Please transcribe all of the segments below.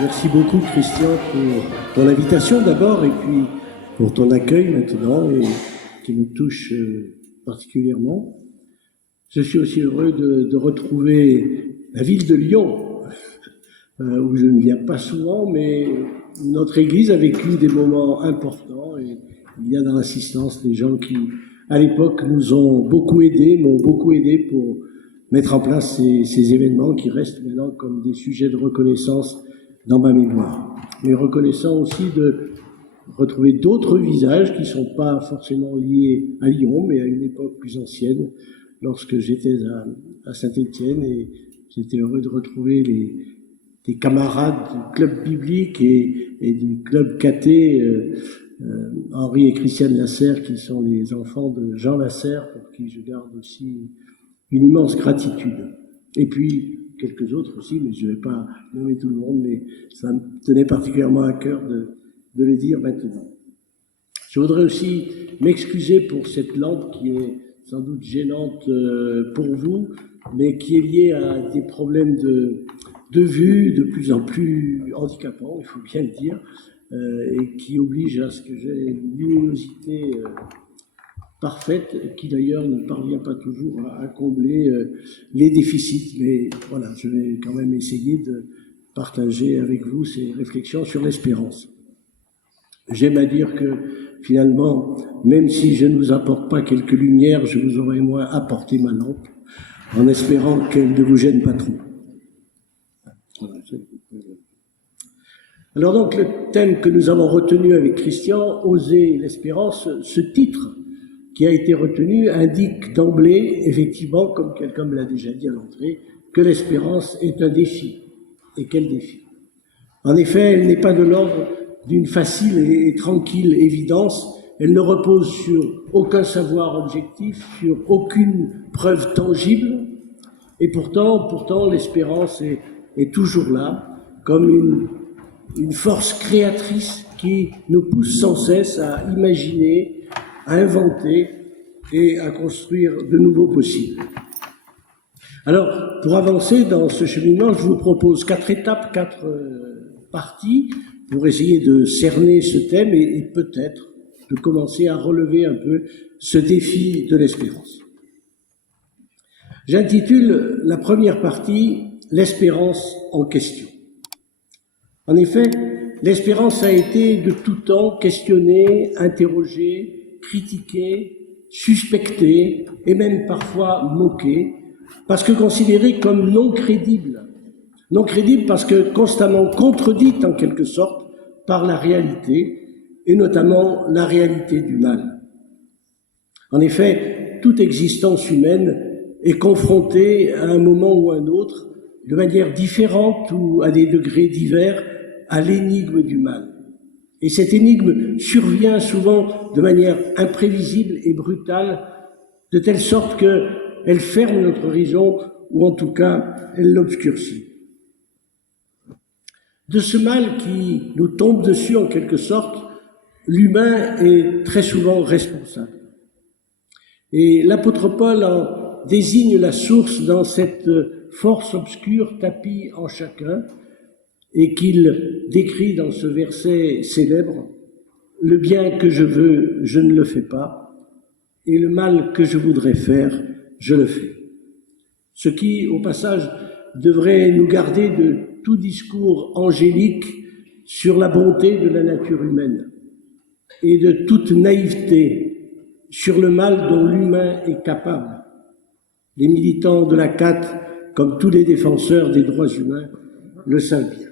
Merci beaucoup, Christian, pour ton invitation d'abord et puis pour ton accueil maintenant et qui me touche particulièrement. Je suis aussi heureux de retrouver la ville de Lyon, où je ne viens pas souvent, mais notre Église a vécu des moments importants et il y a dans l'assistance des gens qui, à l'époque, nous ont beaucoup aidés, m'ont beaucoup aidé pour mettre en place ces événements qui restent maintenant comme des sujets de reconnaissance dans ma mémoire. Mais reconnaissant aussi de retrouver d'autres visages qui ne sont pas forcément liés à Lyon, mais à une époque plus ancienne, lorsque j'étais à Saint-Étienne, et j'étais heureux de retrouver des camarades du club biblique et du club cathé, Henri et Christiane Lasserre, qui sont les enfants de Jean Lasserre, pour qui je garde aussi une immense gratitude. Et puis, quelques autres aussi, mais je ne vais pas nommer tout le monde, mais ça me tenait particulièrement à cœur de le dire maintenant. Je voudrais aussi m'excuser pour cette lampe qui est sans doute gênante pour vous, mais qui est liée à des problèmes de vue de plus en plus handicapants, il faut bien le dire, et qui oblige à ce que j'ai une luminosité parfaite, qui d'ailleurs ne parvient pas toujours à combler les déficits. Mais voilà, je vais quand même essayer de partager avec vous ces réflexions sur l'espérance. J'aime à dire que finalement, même si je ne vous apporte pas quelques lumières, je vous aurais moins apporté ma lampe, en espérant qu'elle ne vous gêne pas trop. Alors donc, le thème que nous avons retenu avec Christian, Oser l'espérance, ce titre qui a été retenu indique d'emblée, effectivement, comme quelqu'un me l'a déjà dit à l'entrée, que l'espérance est un défi. Et quel défi? En effet, elle n'est pas de l'ordre d'une facile et tranquille évidence, elle ne repose sur aucun savoir objectif, sur aucune preuve tangible, et pourtant l'espérance est toujours là, comme une force créatrice qui nous pousse sans cesse à imaginer, à inventer et à construire de nouveaux possibles. Alors, pour avancer dans ce cheminement, je vous propose 4 étapes, 4 parties, pour essayer de cerner ce thème et peut-être de commencer à relever un peu ce défi de l'espérance. J'intitule la première partie « L'espérance en question ». En effet, l'espérance a été de tout temps questionnée, interrogée, critiquée, suspectée et même parfois moquée, parce que considérée comme non crédible. Non crédible parce que constamment contredite en quelque sorte par la réalité, et notamment la réalité du mal. En effet, toute existence humaine est confrontée à un moment ou à un autre, de manière différente ou à des degrés divers, à l'énigme du mal. Et cette énigme survient souvent de manière imprévisible et brutale, de telle sorte qu'elle ferme notre horizon, ou en tout cas, elle l'obscurcit. De ce mal qui nous tombe dessus en quelque sorte, l'humain est très souvent responsable. Et l'apôtre Paul en désigne la source dans cette force obscure tapie en chacun, et qu'il décrit dans ce verset célèbre « Le bien que je veux, je ne le fais pas, et le mal que je voudrais faire, je le fais. » Ce qui, au passage, devrait nous garder de tout discours angélique sur la bonté de la nature humaine et de toute naïveté sur le mal dont l'humain est capable. Les militants de la CAT, comme tous les défenseurs des droits humains, le savent bien.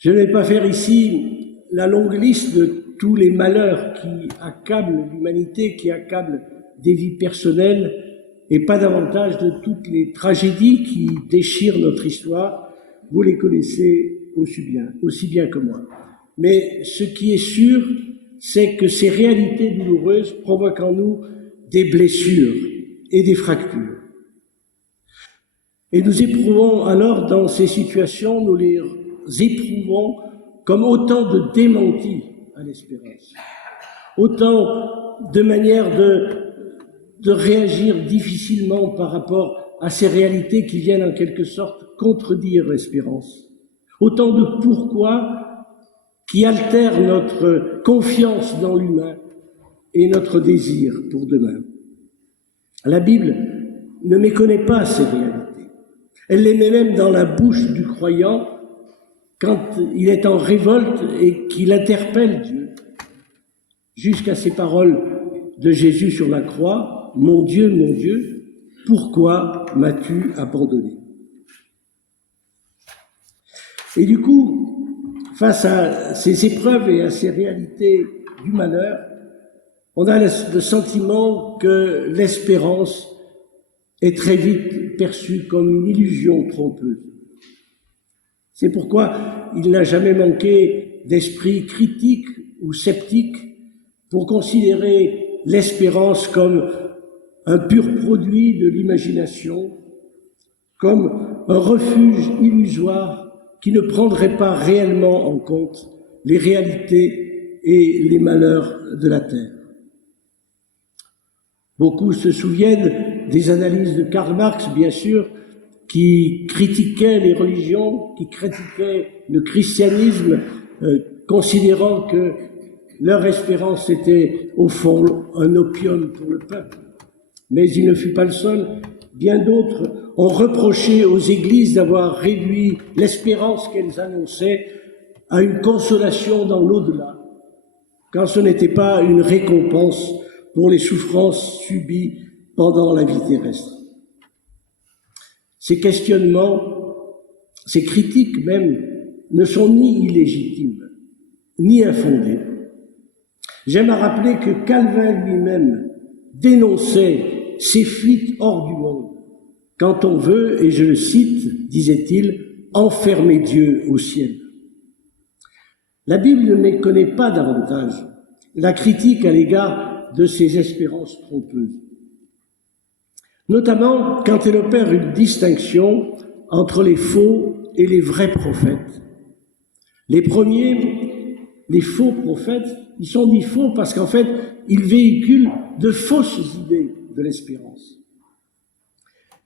Je ne vais pas faire ici la longue liste de tous les malheurs qui accablent l'humanité, qui accablent des vies personnelles, et pas davantage de toutes les tragédies qui déchirent notre histoire. Vous les connaissez aussi bien que moi. Mais ce qui est sûr, c'est que ces réalités douloureuses provoquent en nous des blessures et des fractures. Et nous éprouvons alors dans ces situations, nous les éprouvons comme autant de démentis à l'espérance, autant de manières de réagir difficilement par rapport à ces réalités qui viennent en quelque sorte contredire l'espérance. Autant de pourquoi qui altèrent notre confiance dans l'humain et notre désir pour demain. La Bible ne méconnaît pas ces réalités. Elle les met même dans la bouche du croyant quand il est en révolte et qu'il interpelle Dieu, jusqu'à ces paroles de Jésus sur la croix, « Mon Dieu, pourquoi m'as-tu abandonné ?» Et du coup, face à ces épreuves et à ces réalités du malheur, on a le sentiment que l'espérance est très vite perçue comme une illusion trompeuse. C'est pourquoi il n'a jamais manqué d'esprit critique ou sceptique pour considérer l'espérance comme un pur produit de l'imagination, comme un refuge illusoire qui ne prendrait pas réellement en compte les réalités et les malheurs de la terre. Beaucoup se souviennent des analyses de Karl Marx, bien sûr, qui critiquaient les religions, qui critiquaient le christianisme, considérant que leur espérance était, au fond, un opium pour le peuple. Mais il ne fut pas le seul. Bien d'autres ont reproché aux églises d'avoir réduit l'espérance qu'elles annonçaient à une consolation dans l'au-delà, quand ce n'était pas une récompense pour les souffrances subies pendant la vie terrestre. Ces questionnements, ces critiques même, ne sont ni illégitimes, ni infondés. J'aime à rappeler que Calvin lui-même dénonçait ces fuites hors du monde, quand on veut, et je le cite, disait-il, enfermer Dieu au ciel. La Bible ne méconnaît pas davantage la critique à l'égard de ces espérances trompeuses, notamment quand elle opère une distinction entre les faux et les vrais prophètes. Les premiers, les faux prophètes, ils sont dits faux parce qu'en fait, ils véhiculent de fausses idées de l'espérance.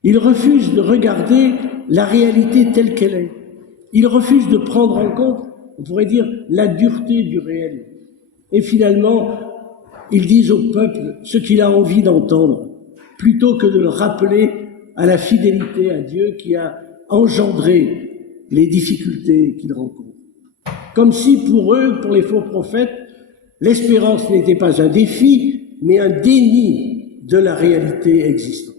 Ils refusent de regarder la réalité telle qu'elle est. Ils refusent de prendre en compte, on pourrait dire, la dureté du réel. Et finalement, ils disent au peuple ce qu'il a envie d'entendre, plutôt que de le rappeler à la fidélité à Dieu qui a engendré les difficultés qu'ils rencontrent. Comme si pour eux, pour les faux prophètes, l'espérance n'était pas un défi, mais un déni de la réalité existante.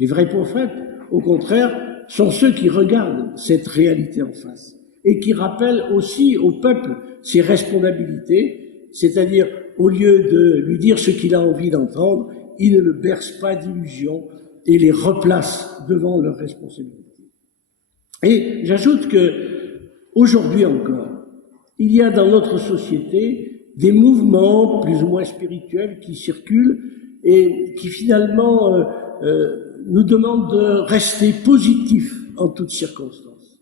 Les vrais prophètes, au contraire, sont ceux qui regardent cette réalité en face et qui rappellent aussi au peuple ses responsabilités, c'est-à-dire, au lieu de lui dire ce qu'il a envie d'entendre, ils ne le bercent pas d'illusions et les replacent devant leurs responsabilités. Et j'ajoute que, aujourd'hui encore, il y a dans notre société des mouvements plus ou moins spirituels qui circulent et qui finalement nous demandent de rester positifs en toutes circonstances,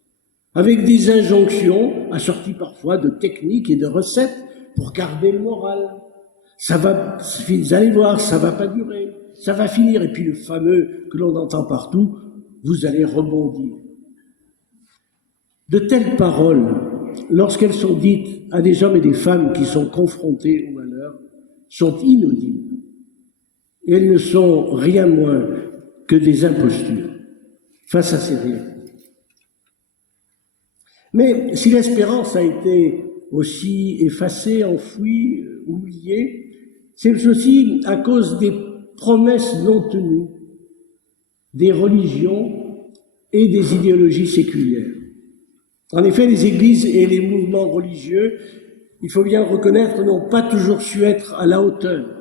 avec des injonctions assorties parfois de techniques et de recettes pour garder le moral. Ça va, vous allez voir, ça va pas durer, ça va finir. Et puis le fameux que l'on entend partout, vous allez rebondir. De telles paroles, lorsqu'elles sont dites à des hommes et des femmes qui sont confrontés au malheur, sont inaudibles. Et elles ne sont rien moins que des impostures face à ces réalités. Mais si l'espérance a été aussi effacée, enfouie, oubliée, c'est aussi à cause des promesses non tenues, des religions et des idéologies séculières. En effet, les églises et les mouvements religieux, il faut bien le reconnaître, n'ont pas toujours su être à la hauteur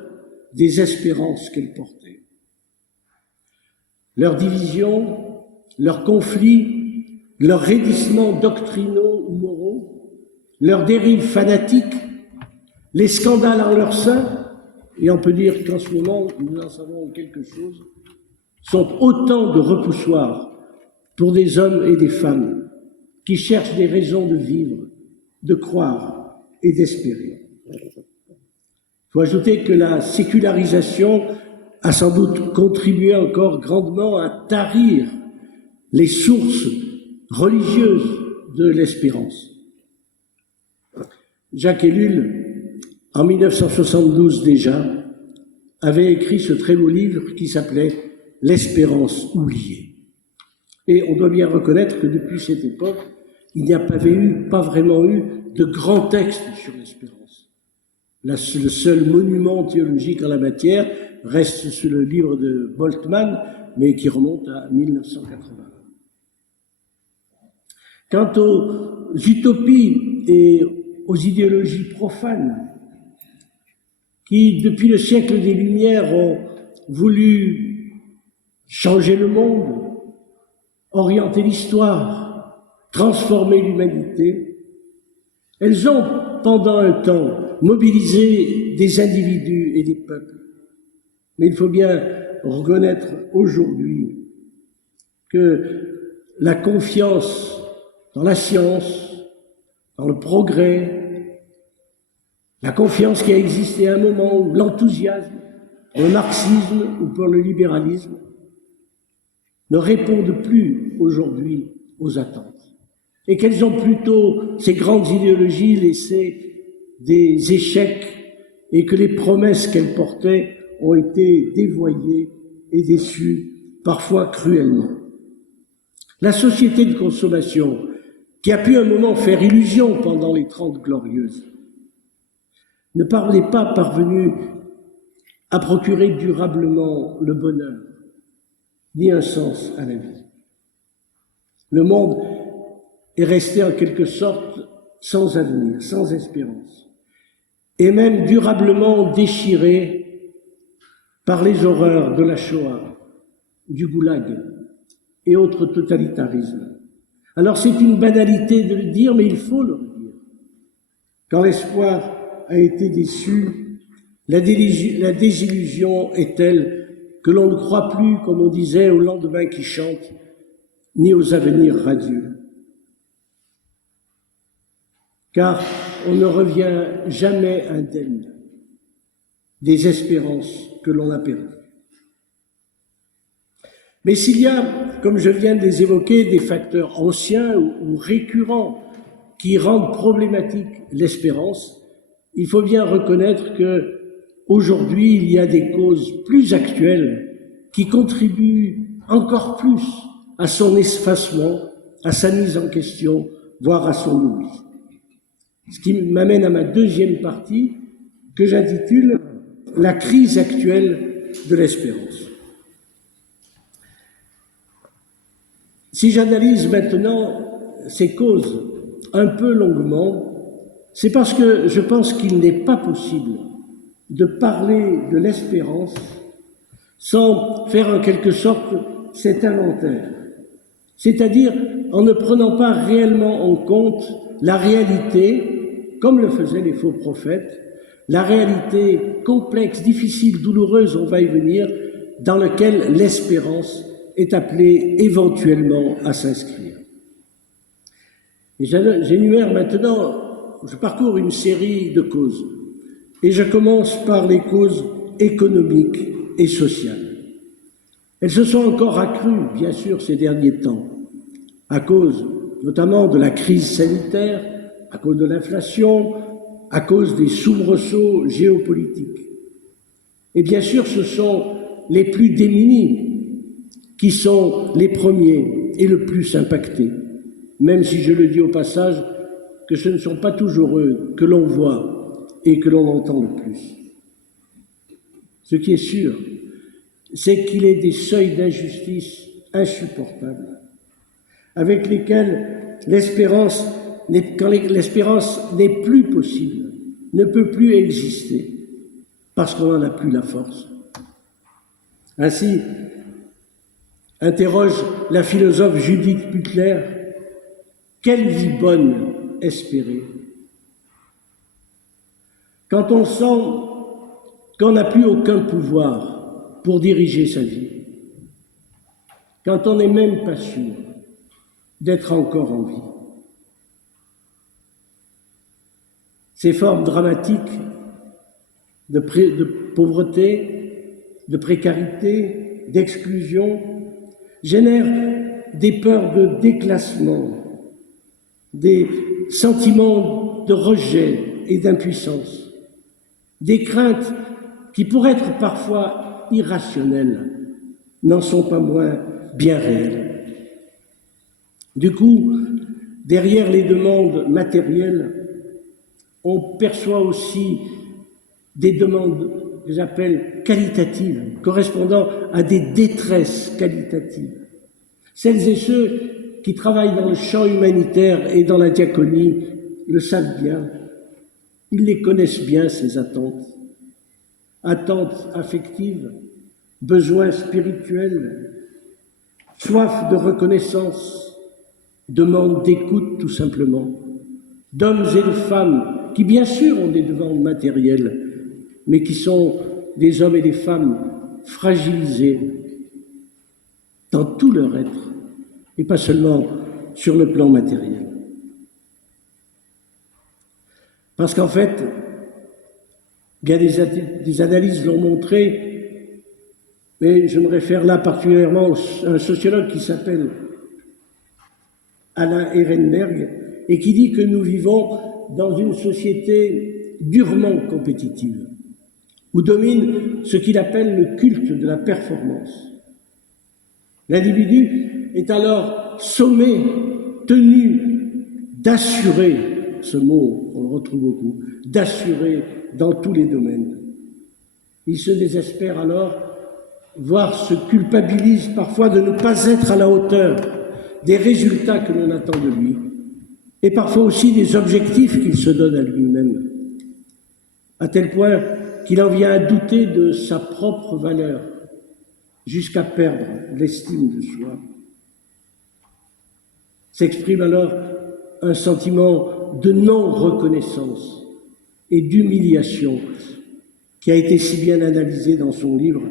des espérances qu'elles portaient. Leurs divisions, leurs conflits, leurs raidissements doctrinaux ou moraux, leurs dérives fanatiques, les scandales en leur sein, et on peut dire qu'en ce moment, nous en savons quelque chose, sont autant de repoussoirs pour des hommes et des femmes qui cherchent des raisons de vivre, de croire et d'espérer. Il faut ajouter que la sécularisation a sans doute contribué encore grandement à tarir les sources religieuses de l'espérance. Jacques Ellul, en 1972 déjà, avait écrit ce très beau livre qui s'appelait « L'espérance oubliée ». Et on doit bien reconnaître que depuis cette époque, il n'y a pas vraiment eu de grands textes sur l'espérance. Le seul monument théologique en la matière reste sur le livre de Boltzmann, mais qui remonte à 1980. Quant aux utopies et aux idéologies profanes qui, depuis le siècle des Lumières, ont voulu changer le monde, orienter l'histoire, transformer l'humanité, elles ont, pendant un temps, mobilisé des individus et des peuples. Mais il faut bien reconnaître aujourd'hui que la confiance dans la science, dans le progrès, la confiance qui a existé à un moment, ou l'enthousiasme pour le marxisme ou pour le libéralisme, ne répondent plus aujourd'hui aux attentes. Et qu'elles ont plutôt, ces grandes idéologies, laissé des échecs et que les promesses qu'elles portaient ont été dévoyées et déçues, parfois cruellement. La société de consommation, qui a pu un moment faire illusion pendant les 30 Glorieuses, ne n'est pas parvenue à procurer durablement le bonheur, ni un sens à la vie. Le monde est resté en quelque sorte sans avenir, sans espérance, et même durablement déchiré par les horreurs de la Shoah, du Goulag et autres totalitarismes. Alors c'est une banalité de le dire, mais il faut le redire. Quand l'espoir a été déçu, la désillusion est telle que l'on ne croit plus, comme on disait, au lendemain qui chante, ni aux avenirs radieux. Car on ne revient jamais indemne des espérances que l'on a perdues. Mais s'il y a, comme je viens de les évoquer, des facteurs anciens ou récurrents qui rendent problématique l'espérance, il faut bien reconnaître que aujourd'hui, il y a des causes plus actuelles qui contribuent encore plus à son effacement, à sa mise en question, voire à son oubli. Ce qui m'amène à ma deuxième partie, que j'intitule « La crise actuelle de l'espérance ». Si j'analyse maintenant ces causes un peu longuement, c'est parce que je pense qu'il n'est pas possible de parler de l'espérance sans faire en quelque sorte cet inventaire, c'est-à-dire en ne prenant pas réellement en compte la réalité, comme le faisaient les faux prophètes, la réalité complexe, difficile, douloureuse, on va y venir, dans laquelle l'espérance est appelée éventuellement à s'inscrire. Et j'énumère maintenant, je parcours une série de causes, et je commence par les causes économiques et sociales. Elles se sont encore accrues, bien sûr, ces derniers temps, à cause notamment de la crise sanitaire, à cause de l'inflation, à cause des soubresauts géopolitiques. Et bien sûr, ce sont les plus démunis qui sont les premiers et le plus impactés, même si je le dis au passage que ce ne sont pas toujours eux que l'on voit et que l'on entend le plus. Ce qui est sûr, c'est qu'il est des seuils d'injustice insupportables, avec lesquels quand l'espérance n'est plus possible, ne peut plus exister, parce qu'on n'en a plus la force. Ainsi, interroge la philosophe Judith Butler, quelle vie bonne espérer? Quand on sent qu'on n'a plus aucun pouvoir pour diriger sa vie, quand on n'est même pas sûr d'être encore en vie. Ces formes dramatiques de pauvreté, de précarité, d'exclusion, génèrent des peurs de déclassement, des sentiments de rejet et d'impuissance, des craintes qui, pour être parfois irrationnelles, n'en sont pas moins bien réelles. Du coup, derrière les demandes matérielles, on perçoit aussi des demandes que j'appelle qualitatives, correspondant à des détresses qualitatives. Celles et ceux qui travaillent dans le champ humanitaire et dans la diaconie le savent bien. Ils les connaissent bien, ces attentes. Attentes affectives, besoins spirituels, soif de reconnaissance, demande d'écoute tout simplement, d'hommes et de femmes qui bien sûr ont des demandes matérielles, mais qui sont des hommes et des femmes fragilisés dans tout leur être, et pas seulement sur le plan matériel. Parce qu'en fait, bien des analyses l'ont montré, mais je me réfère là particulièrement à un sociologue qui s'appelle Alain Ehrenberg, et qui dit que nous vivons dans une société durement compétitive, où domine ce qu'il appelle le culte de la performance. L'individu est alors sommé, tenu d'assurer, ce mot on le retrouve beaucoup, d'assurer dans tous les domaines. Il se désespère alors, voire se culpabilise parfois de ne pas être à la hauteur des résultats que l'on attend de lui, et parfois aussi des objectifs qu'il se donne à lui-même, à tel point qu'il en vient à douter de sa propre valeur, jusqu'à perdre l'estime de soi. S'exprime alors un sentiment de non-reconnaissance et d'humiliation qui a été si bien analysé dans son livre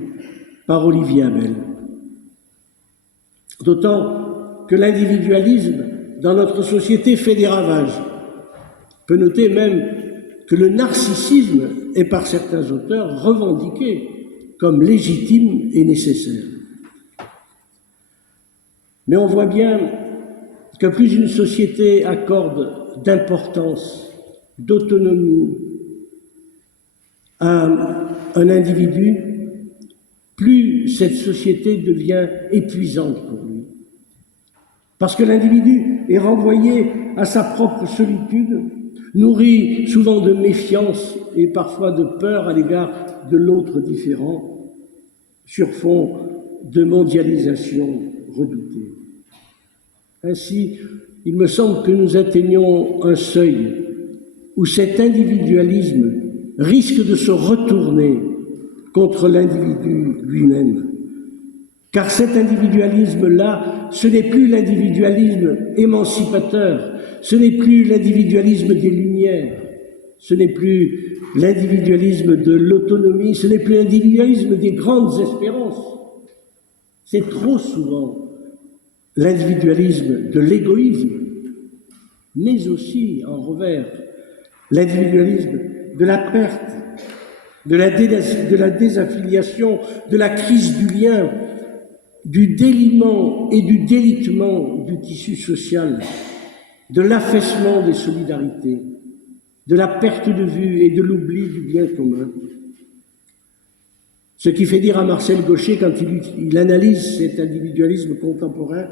par Olivier Abel. D'autant que l'individualisme dans notre société fait des ravages. On peut noter même que le narcissisme est par certains auteurs revendiqué comme légitime et nécessaire. Mais on voit bien que plus une société accorde d'importance, d'autonomie à un individu, plus cette société devient épuisante pour lui. Parce que l'individu est renvoyé à sa propre solitude, nourri souvent de méfiance et parfois de peur à l'égard de l'autre différent, sur fond de mondialisation redoutée. Ainsi, il me semble que nous atteignons un seuil où cet individualisme risque de se retourner contre l'individu lui-même. Car cet individualisme-là, ce n'est plus l'individualisme émancipateur, ce n'est plus l'individualisme des Lumières, ce n'est plus l'individualisme de l'autonomie, ce n'est plus l'individualisme des grandes espérances. C'est trop souvent l'individualisme de l'égoïsme, mais aussi, en revers, l'individualisme de la perte, de la désaffiliation, de la crise du lien, du déliement et du délitement du tissu social, de l'affaissement des solidarités, de la perte de vue et de l'oubli du bien commun. Ce qui fait dire à Marcel Gauchet, quand il analyse cet individualisme contemporain,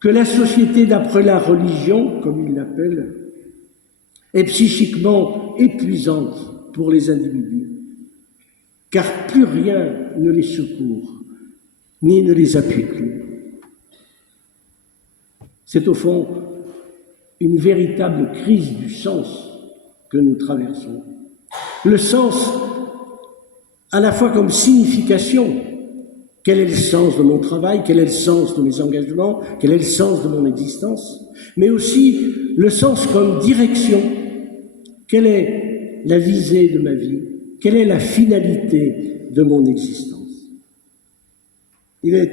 que la société d'après la religion, comme il l'appelle, est psychiquement épuisante pour les individus, car plus rien ne les secourt, ni ne les appuie plus. C'est au fond une véritable crise du sens que nous traversons. Le sens à la fois comme signification, quel est le sens de mon travail, quel est le sens de mes engagements, quel est le sens de mon existence, mais aussi le sens comme direction, quelle est la visée de ma vie, quelle est la finalité de mon existence. Il est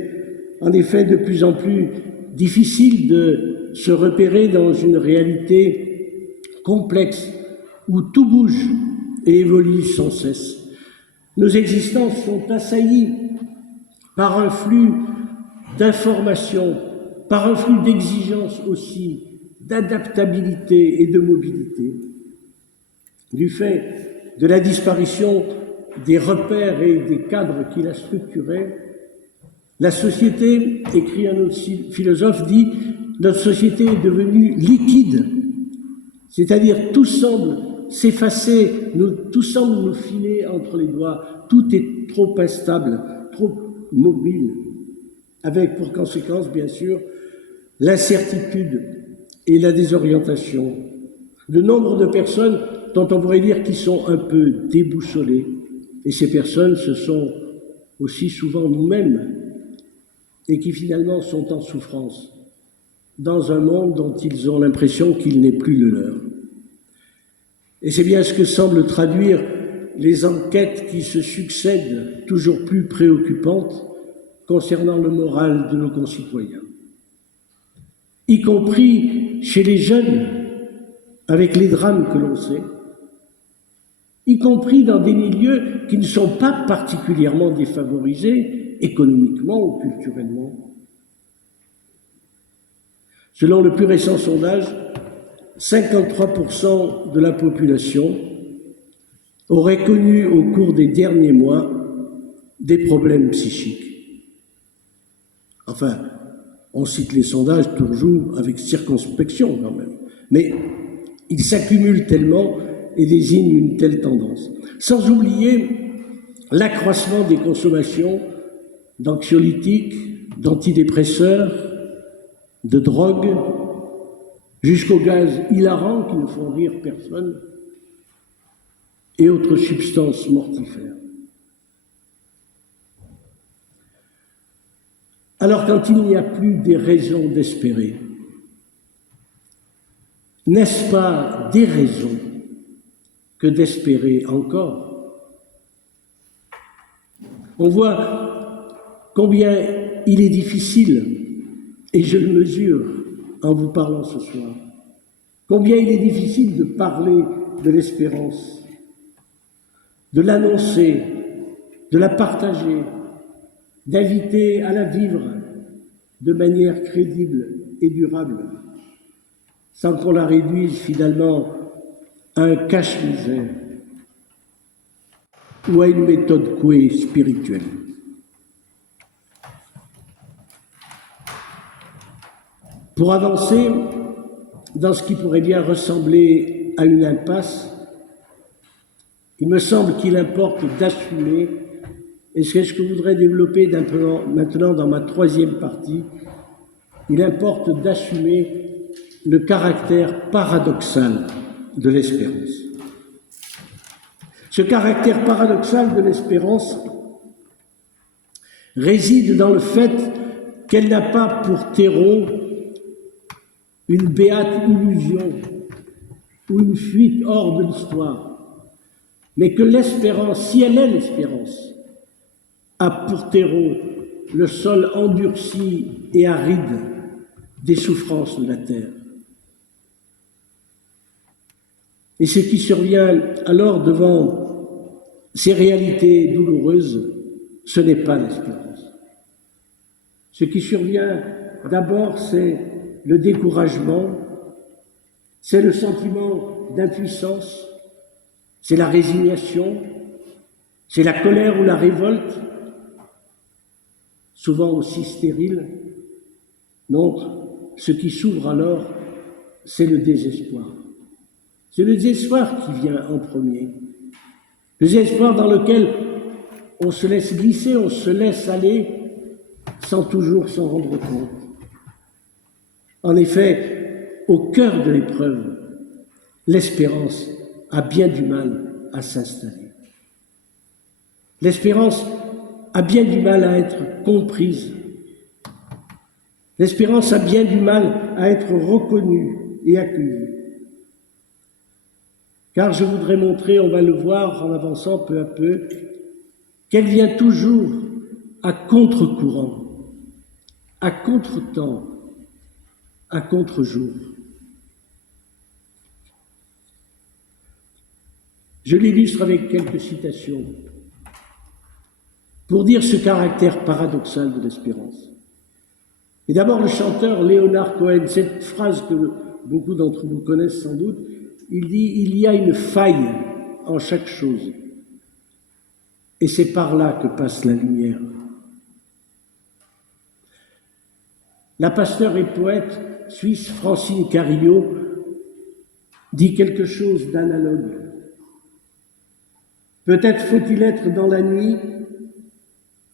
en effet de plus en plus difficile de se repérer dans une réalité complexe où tout bouge et évolue sans cesse, Nos existences sont assaillies par un flux d'informations, par un flux d'exigences aussi, d'adaptabilité et de mobilité. Du fait de la disparition des repères et des cadres qui la structuraient, la société, écrit un autre philosophe, dit « notre société est devenue liquide », c'est-à-dire tout semble s'effacer, tout semble nous filer entre les doigts, tout est trop instable, trop mobile, avec pour conséquence, bien sûr, l'incertitude et la désorientation. De nombre de personnes dont on pourrait dire qu'ils sont un peu déboussolées, et ces personnes, ce sont aussi souvent nous-mêmes, et qui finalement sont en souffrance, dans un monde dont ils ont l'impression qu'il n'est plus le leur. Et c'est bien ce que semblent traduire les enquêtes qui se succèdent, toujours plus préoccupantes, concernant le moral de nos concitoyens, y compris chez les jeunes, avec les drames que l'on sait, y compris dans des milieux qui ne sont pas particulièrement défavorisés économiquement ou culturellement. Selon le plus récent sondage, 53% de la population aurait connu au cours des derniers mois des problèmes psychiques. Enfin, on cite les sondages toujours avec circonspection quand même, mais ils s'accumulent tellement et désignent une telle tendance. Sans oublier l'accroissement des consommations d'anxiolytiques, d'antidépresseurs, de drogues, jusqu'aux gaz hilarants qui ne font rire personne et autres substances mortifères. Alors quand il n'y a plus des raisons d'espérer, n'est-ce pas des raisons que d'espérer encore? On voit combien il est difficile, et je le mesure en vous parlant ce soir, combien il est difficile de parler de l'espérance, de l'annoncer, de la partager, d'inviter à la vivre de manière crédible et durable, sans qu'on la réduise finalement à un cache-misère ou à une méthode couée spirituelle. Pour avancer dans ce qui pourrait bien ressembler à une impasse, il me semble qu'il importe d'assumer, et c'est ce que je voudrais développer maintenant dans ma troisième partie, il importe d'assumer le caractère paradoxal de l'espérance. Ce caractère paradoxal de l'espérance réside dans le fait qu'elle n'a pas pour terreau une béate illusion ou une fuite hors de l'histoire, mais que l'espérance, si elle est l'espérance, a pour terreau le sol endurci et aride des souffrances de la terre. Et ce qui survient alors devant ces réalités douloureuses, ce n'est pas l'espérance. Ce qui survient d'abord, c'est le découragement, c'est le sentiment d'impuissance, c'est la résignation, c'est la colère ou la révolte, souvent aussi stérile. Donc, ce qui s'ouvre alors, c'est le désespoir. C'est le désespoir qui vient en premier. Le désespoir dans lequel on se laisse glisser, on se laisse aller, sans toujours s'en rendre compte. En effet, au cœur de l'épreuve, l'espérance a bien du mal à s'installer. L'espérance a bien du mal à être comprise. L'espérance a bien du mal à être reconnue et accueillie. Car je voudrais montrer, on va le voir en avançant peu à peu, qu'elle vient toujours à contre-courant, à contre-temps, à contre-jour. Je l'illustre avec quelques citations. pour dire ce caractère paradoxal de l'espérance. Et d'abord, le chanteur Leonard Cohen, cette phrase que beaucoup d'entre vous connaissent sans doute, il dit « Il y a une faille en chaque chose, et c'est par là que passe la lumière. » La pasteure et poète suisse Francine Carillo dit quelque chose d'analogue. Peut-être faut-il être dans la nuit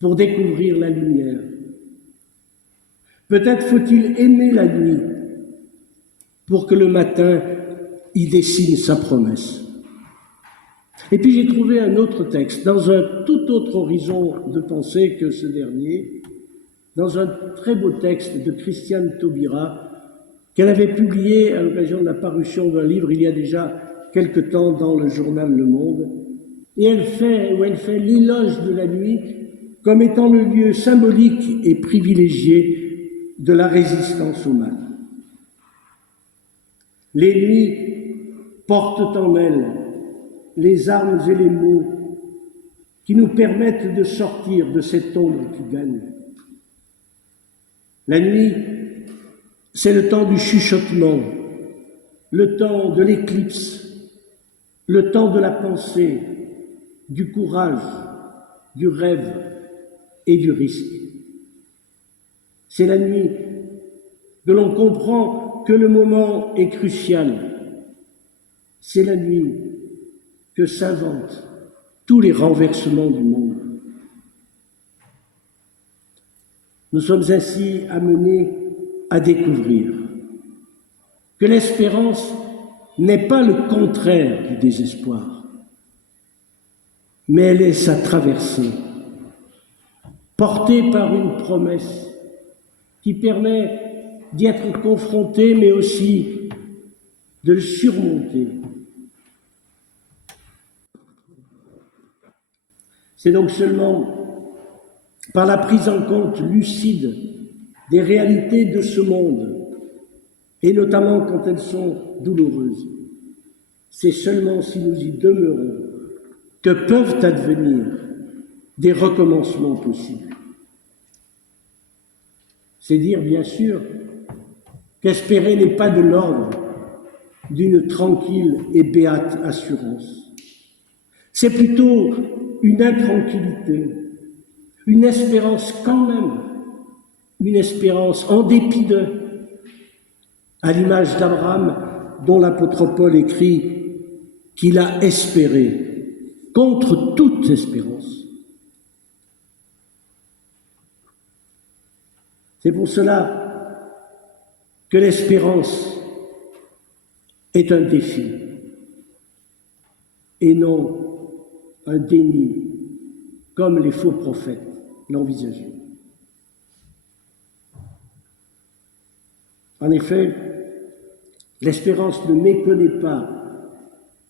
pour découvrir la lumière. Peut-être faut-il aimer la nuit pour que le matin y dessine sa promesse. Et puis j'ai trouvé un autre texte, dans un tout autre horizon de pensée que ce dernier, dans un très beau texte de Christiane Taubira, qu'elle avait publié à l'occasion de la parution d'un livre il y a déjà quelque temps dans le journal Le Monde, et elle fait l'éloge de la nuit comme étant le lieu symbolique et privilégié de la résistance au mal. Les nuits portent en elles les armes et les mots qui nous permettent de sortir de cette ombre qui gagne. La nuit, c'est le temps du chuchotement, le temps de l'éclipse, le temps de la pensée, du courage, du rêve et du risque. C'est la nuit que l'on comprend que le moment est crucial. C'est la nuit que s'inventent tous les renversements du monde. Nous sommes ainsi amenés à découvrir que l'espérance n'est pas le contraire du désespoir, mais elle est sa traversée, portée par une promesse qui permet d'y être confronté, mais aussi de le surmonter. C'est donc seulement par la prise en compte lucide des réalités de ce monde, et notamment quand elles sont douloureuses, c'est seulement si nous y demeurons que peuvent advenir des recommencements possibles. C'est dire, bien sûr, qu'espérer n'est pas de l'ordre d'une tranquille et béate assurance. C'est plutôt une intranquillité, une espérance quand même, une espérance en dépit de, à l'image d'Abraham, dont l'apôtre Paul écrit qu'il a espéré contre toute espérance. C'est pour cela que l'espérance est un défi et non un déni, comme les faux prophètes l'envisageaient. En effet, l'espérance ne méconnaît pas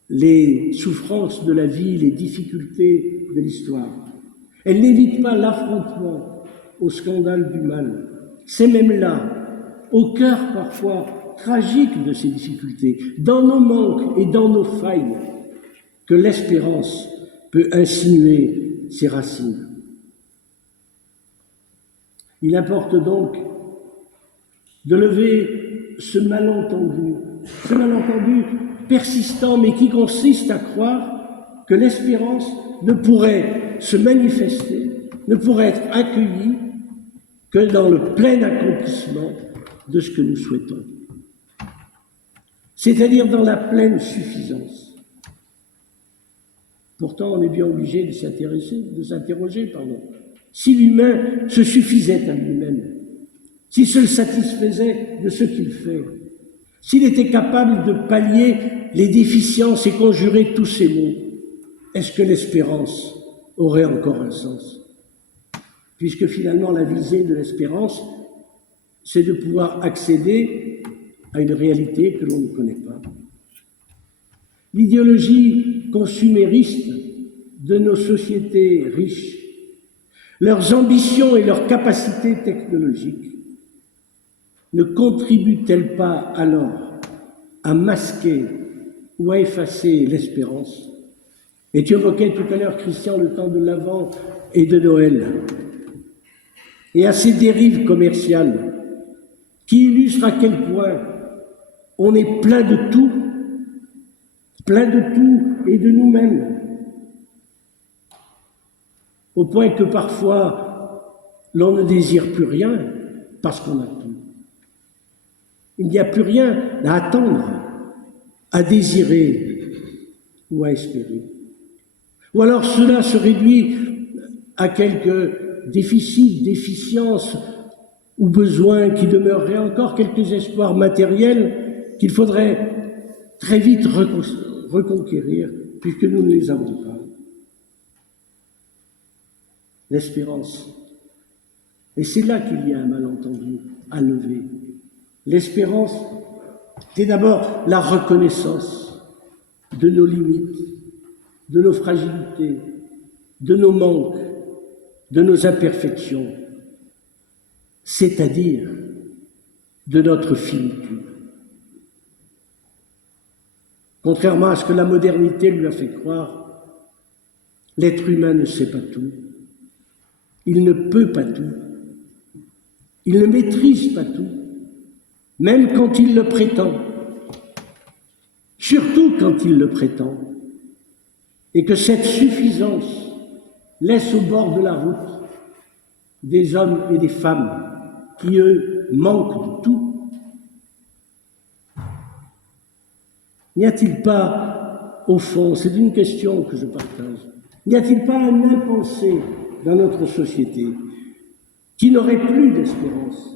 les souffrances de la vie, les difficultés de l'histoire. Elle n'évite pas l'affrontement au scandale du mal. C'est même là, au cœur parfois tragique de ces difficultés, dans nos manques et dans nos failles, que l'espérance peut insinuer ses racines. Il importe donc de lever ce malentendu persistant, mais qui consiste à croire que l'espérance ne pourrait se manifester, ne pourrait être accueillie que dans le plein accomplissement de ce que nous souhaitons, c'est-à-dire dans la pleine suffisance. Pourtant, on est bien obligé de s'interroger, si l'humain se suffisait à lui-même, s'il se satisfaisait de ce qu'il fait, s'il était capable de pallier les déficiences et conjurer tous ces maux, est-ce que l'espérance aurait encore un sens? Puisque finalement la visée de l'espérance, c'est de pouvoir accéder à une réalité que l'on ne connaît pas. L'idéologie consumériste de nos sociétés riches, leurs ambitions et leurs capacités technologiques, ne contribuent-elles pas alors à masquer ou à effacer l'espérance? Et tu évoquais tout à l'heure, Christian, le temps de l'Avent et de Noël, et à ces dérives commerciales qui illustrent à quel point on est plein de tout et de nous-mêmes, au point que parfois l'on ne désire plus rien parce qu'on a tout. Il n'y a plus rien à attendre, à désirer ou à espérer. Ou alors cela se réduit à quelques déficits, déficiences ou besoins qui demeureraient encore, quelques espoirs matériels qu'il faudrait très vite reconquérir puisque nous ne les avons pas. L'espérance. Et c'est là qu'il y a un malentendu à lever. L'espérance, c'est d'abord la reconnaissance de nos limites, de nos fragilités, de nos manques, de nos imperfections, c'est-à-dire de notre finitude. Contrairement à ce que la modernité lui a fait croire, l'être humain ne sait pas tout, il ne peut pas tout, il ne maîtrise pas tout, même quand il le prétend, surtout quand il le prétend, et que cette suffisance laisse au bord de la route des hommes et des femmes qui, eux, manquent de tout. N'y a-t-il pas, au fond, c'est une question que je partage, n'y a-t-il pas un impensé dans notre société qui n'aurait plus d'espérance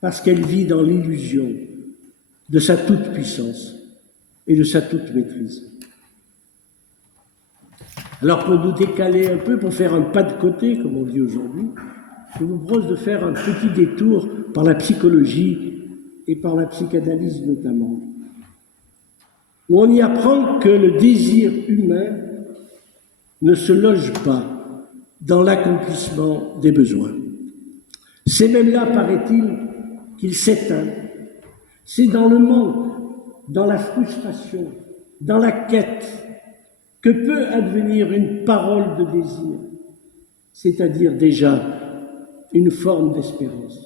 parce qu'elle vit dans l'illusion de sa toute-puissance et de sa toute-maîtrise? Alors pour nous décaler un peu, pour faire un pas de côté, comme on dit aujourd'hui, je vous propose de faire un petit détour par la psychologie et par la psychanalyse notamment, où on y apprend que le désir humain ne se loge pas dans l'accomplissement des besoins. C'est même là, paraît-il, qu'il s'éteint. C'est dans le manque, dans la frustration, dans la quête, que peut advenir une parole de désir, c'est-à-dire déjà une forme d'espérance.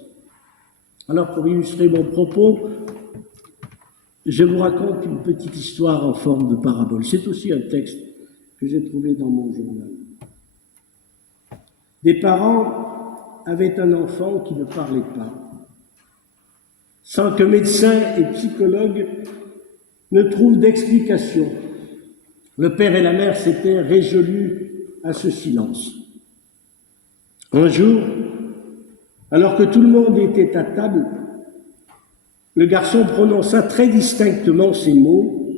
Alors, pour illustrer mon propos, je vous raconte une petite histoire en forme de parabole. C'est aussi un texte que j'ai trouvé dans mon journal. Des parents avaient un enfant qui ne parlait pas, sans que médecins et psychologues ne trouvent d'explication. Le père et la mère s'étaient résolus à ce silence. Un jour, alors que tout le monde était à table, le garçon prononça très distinctement ces mots :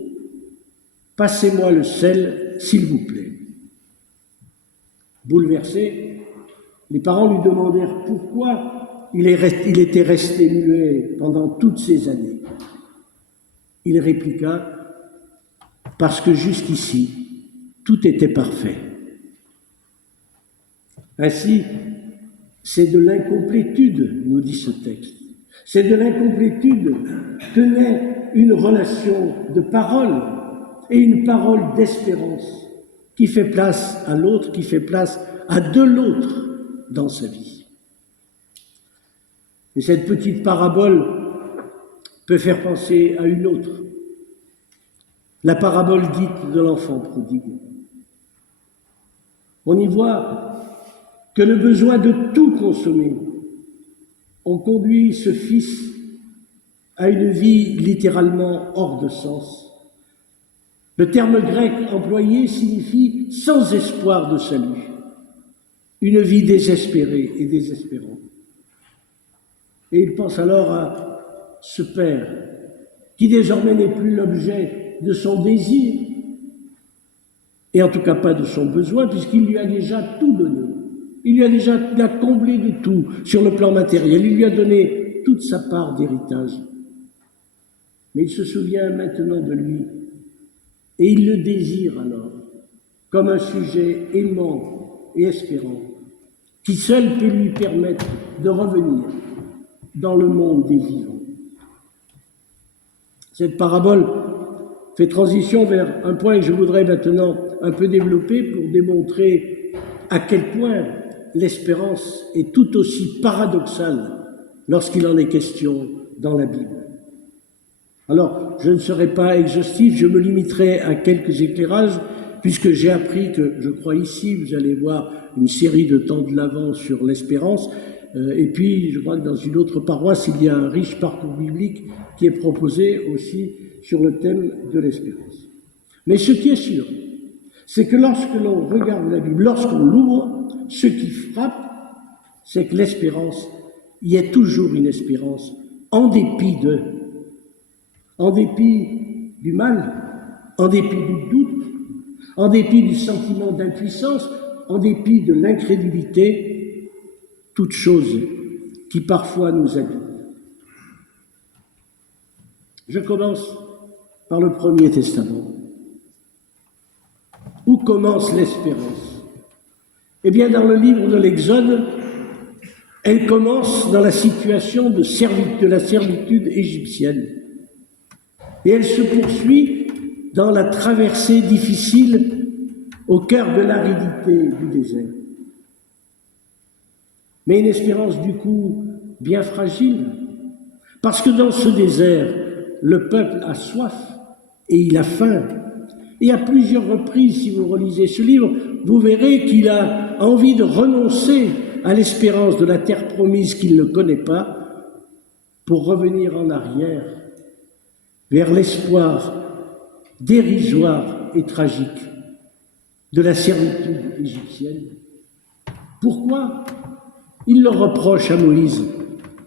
« Passez-moi le sel, s'il vous plaît. » Bouleversés, les parents lui demandèrent pourquoi il était resté muet pendant toutes ces années. Il répliqua : « Parce que jusqu'ici, tout était parfait. » Ainsi, c'est de l'incomplétude, nous dit ce texte. C'est de l'incomplétude que naît une relation de parole et une parole d'espérance qui fait place à l'autre, qui fait place à de l'autre dans sa vie. Et cette petite parabole peut faire penser à une autre, la parabole dite de l'enfant prodigue. On y voit que le besoin de tout consommer ont conduit ce fils à une vie littéralement hors de sens. Le terme grec employé signifie sans espoir de salut, une vie désespérée et désespérante. Et il pense alors à ce père qui désormais n'est plus l'objet de son désir, et en tout cas pas de son besoin, puisqu'il lui a déjà tout donné. Il a comblé de tout sur le plan matériel, il lui a donné toute sa part d'héritage. Mais il se souvient maintenant de lui, et il le désire alors, comme un sujet aimant et espérant, qui seul peut lui permettre de revenir dans le monde des vivants. Cette parabole fait transition vers un point que je voudrais maintenant un peu développer pour démontrer à quel point l'espérance est tout aussi paradoxale lorsqu'il en est question dans la Bible. Alors, je ne serai pas exhaustif, je me limiterai à quelques éclairages, puisque j'ai appris que, je crois ici, vous allez voir une série de temps de l'Avent sur l'espérance, et puis je crois que dans une autre paroisse, il y a un riche parcours biblique qui est proposé aussi sur le thème de l'espérance. Mais ce qui est sûr, c'est que lorsque l'on regarde la Bible, lorsqu'on l'ouvre, ce qui frappe, c'est que l'espérance, il y a toujours une espérance, en dépit du mal, en dépit du doute, en dépit du sentiment d'impuissance, en dépit de l'incrédulité, toutes choses qui parfois nous habitent. Je commence par le Premier Testament. Où commence l'espérance? Eh bien, dans le livre de l'Exode, elle commence dans la situation de la servitude égyptienne. Et elle se poursuit dans la traversée difficile au cœur de l'aridité du désert. Mais une espérance du coup bien fragile, parce que dans ce désert, le peuple a soif et il a faim. Et à plusieurs reprises, si vous relisez ce livre, vous verrez qu'il a envie de renoncer à l'espérance de la terre promise qu'il ne connaît pas pour revenir en arrière vers l'espoir dérisoire et tragique de la servitude égyptienne. Pourquoi? Il le reproche à Moïse.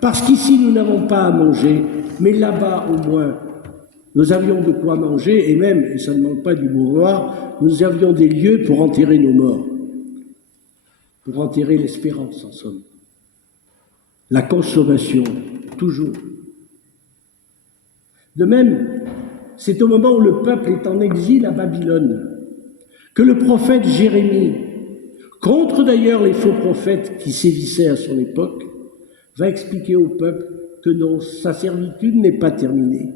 Parce qu'ici, nous n'avons pas à manger, mais là-bas, au moins, nous avions de quoi manger, et même, et ça ne manque pas du bourgeois, nous avions des lieux pour enterrer nos morts, pour enterrer l'espérance, en somme. La consommation, toujours. De même, c'est au moment où le peuple est en exil à Babylone que le prophète Jérémie, contre d'ailleurs les faux prophètes qui sévissaient à son époque, va expliquer au peuple que non, sa servitude n'est pas terminée,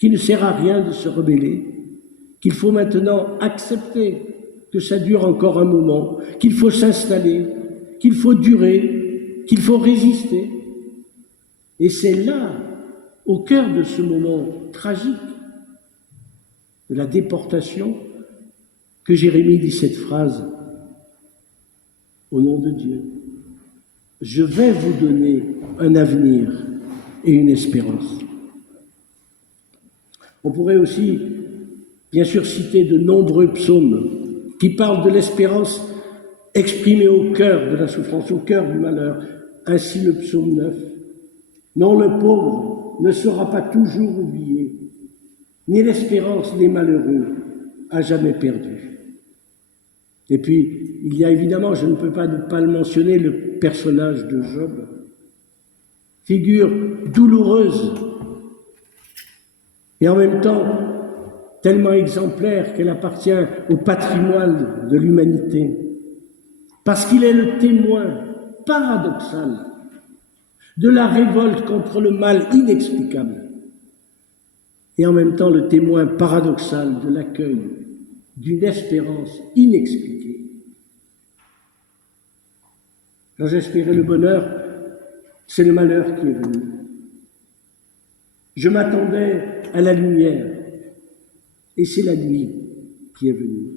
qu'il ne sert à rien de se rebeller, qu'il faut maintenant accepter que ça dure encore un moment, qu'il faut s'installer, qu'il faut durer, qu'il faut résister. Et c'est là, au cœur de ce moment tragique de la déportation, que Jérémie dit cette phrase: au nom de Dieu, je vais vous donner un avenir et une espérance. On pourrait aussi, bien sûr, citer de nombreux psaumes qui parlent de l'espérance exprimée au cœur de la souffrance, au cœur du malheur. Ainsi le psaume 9. Non, le pauvre ne sera pas toujours oublié, ni l'espérance des malheureux à jamais perdue. Et puis, il y a évidemment, je ne peux pas ne pas le mentionner, le personnage de Job, figure douloureuse et en même temps tellement exemplaire qu'elle appartient au patrimoine de l'humanité, parce qu'il est le témoin paradoxal de la révolte contre le mal inexplicable et en même temps le témoin paradoxal de l'accueil d'une espérance inexpliquée. Quand j'espérais le bonheur, c'est le malheur qui est venu. Je m'attendais à la lumière, et c'est la nuit qui est venue.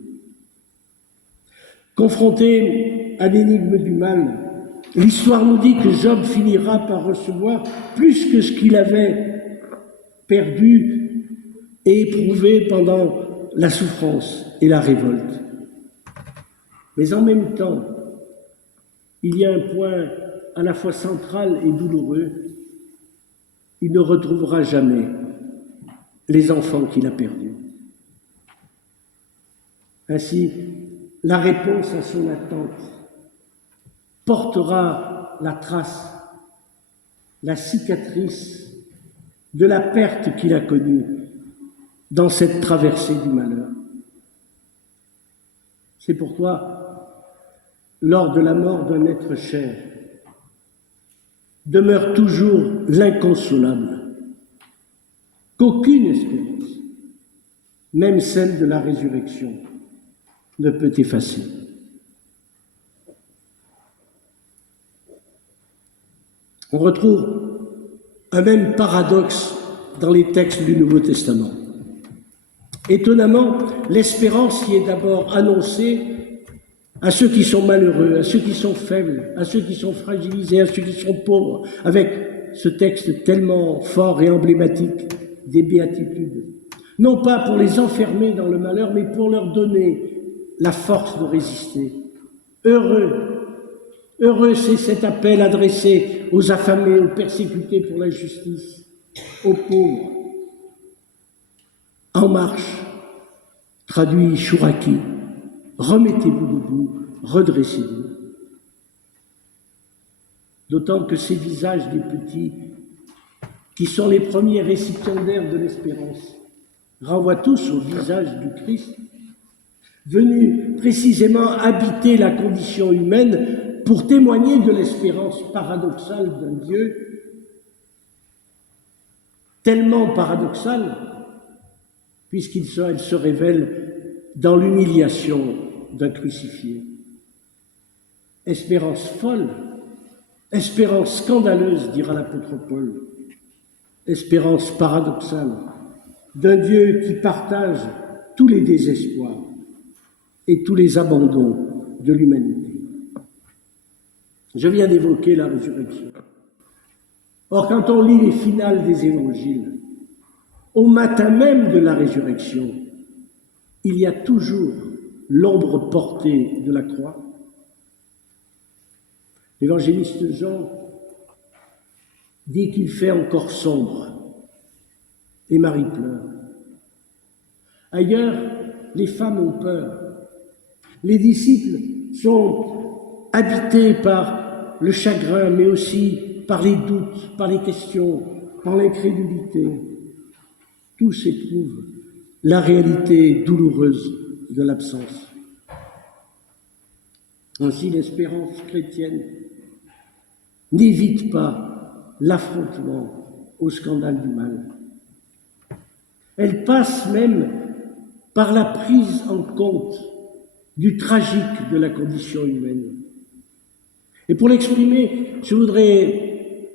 Confronté à l'énigme du mal, l'histoire nous dit que Job finira par recevoir plus que ce qu'il avait perdu et éprouvé pendant la souffrance et la révolte. Mais en même temps, il y a un point à la fois central et douloureux. Il ne retrouvera jamais les enfants qu'il a perdus. Ainsi, la réponse à son attente portera la trace, la cicatrice de la perte qu'il a connue dans cette traversée du malheur. C'est pourquoi, lors de la mort d'un être cher, demeure toujours l'inconsolable, qu'aucune espérance, même celle de la résurrection, ne peut effacer. On retrouve un même paradoxe dans les textes du Nouveau Testament. Étonnamment, l'espérance qui est d'abord annoncée à ceux qui sont malheureux, à ceux qui sont faibles, à ceux qui sont fragilisés, à ceux qui sont pauvres, avec ce texte tellement fort et emblématique des béatitudes. Non pas pour les enfermer dans le malheur, mais pour leur donner la force de résister. Heureux, c'est cet appel adressé aux affamés, aux persécutés pour la justice, aux pauvres. En marche, traduit Chouraki, remettez-vous debout, redressez-vous. D'autant que ces visages des petits, qui sont les premiers récipiendaires de l'espérance, renvoient tous au visage du Christ, venu précisément habiter la condition humaine pour témoigner de l'espérance paradoxale d'un Dieu, tellement paradoxale, puisqu'il se révèle dans l'humiliation d'un crucifié. Espérance folle, espérance scandaleuse, dira l'apôtre Paul, espérance paradoxale d'un Dieu qui partage tous les désespoirs et tous les abandons de l'humanité. Je viens d'évoquer la résurrection. Or, quand on lit les finales des évangiles, au matin même de la résurrection, il y a toujours l'ombre portée de la croix. L'évangéliste Jean dit qu'il fait encore sombre, et Marie pleure. Ailleurs, les femmes ont peur. Les disciples sont habités par le chagrin, mais aussi par les doutes, par les questions, par l'incrédulité. Tous éprouvent la réalité douloureuse de l'absence. Ainsi, l'espérance chrétienne n'évite pas l'affrontement au scandale du mal. Elle passe même par la prise en compte du tragique de la condition humaine. Et pour l'exprimer, je voudrais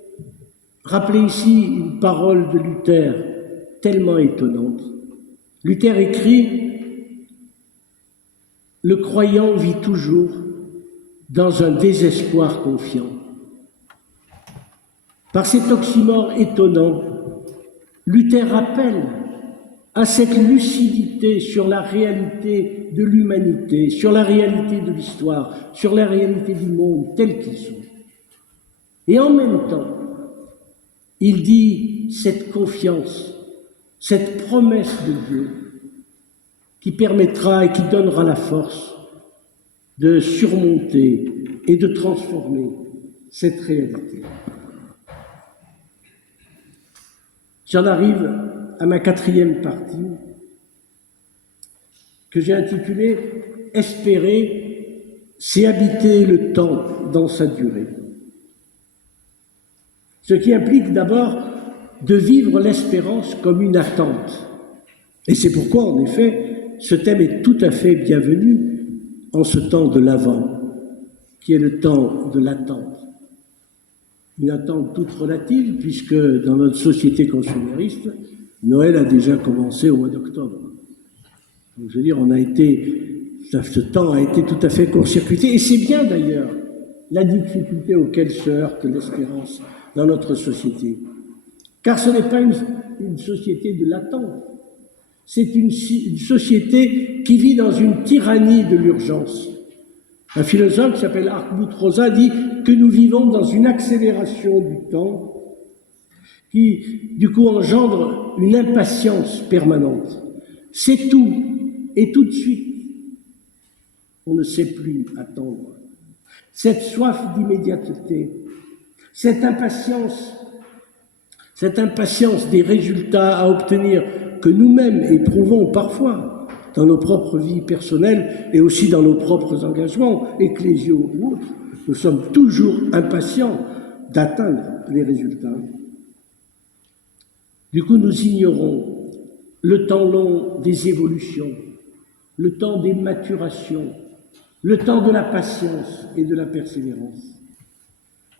rappeler ici une parole de Luther tellement étonnante. Luther écrit « Le croyant vit toujours dans un désespoir confiant. » Par cet oxymore étonnant, Luther rappelle à cette lucidité sur la réalité de l'humanité, sur la réalité de l'histoire, sur la réalité du monde tel qu'ils sont. Et en même temps, il dit cette confiance, cette promesse de Dieu qui permettra et qui donnera la force de surmonter et de transformer cette réalité. J'en arrive à ma quatrième partie, que j'ai intitulée « Espérer, c'est habiter le temps dans sa durée ». Ce qui implique d'abord de vivre l'espérance comme une attente. Et c'est pourquoi, en effet, ce thème est tout à fait bienvenu en ce temps de l'Avent, qui est le temps de l'attente. Une attente toute relative, puisque dans notre société consumériste, Noël a déjà commencé au mois d'octobre. Donc, je veux dire, ce temps a été tout à fait court-circuité, et c'est bien d'ailleurs la difficulté auquel se heurte l'espérance dans notre société. Car ce n'est pas une société de l'attente, c'est une société qui vit dans une tyrannie de l'urgence. Un philosophe qui s'appelle Hartmut Rosa dit que nous vivons dans une accélération du temps qui, du coup, engendre une impatience permanente. C'est tout, et tout de suite. On ne sait plus attendre. Cette soif d'immédiateté, cette impatience des résultats à obtenir que nous-mêmes éprouvons parfois dans nos propres vies personnelles et aussi dans nos propres engagements ecclésiaux ou autres, nous sommes toujours impatients d'atteindre les résultats. Du coup, nous ignorons le temps long des évolutions, le temps des maturations, le temps de la patience et de la persévérance.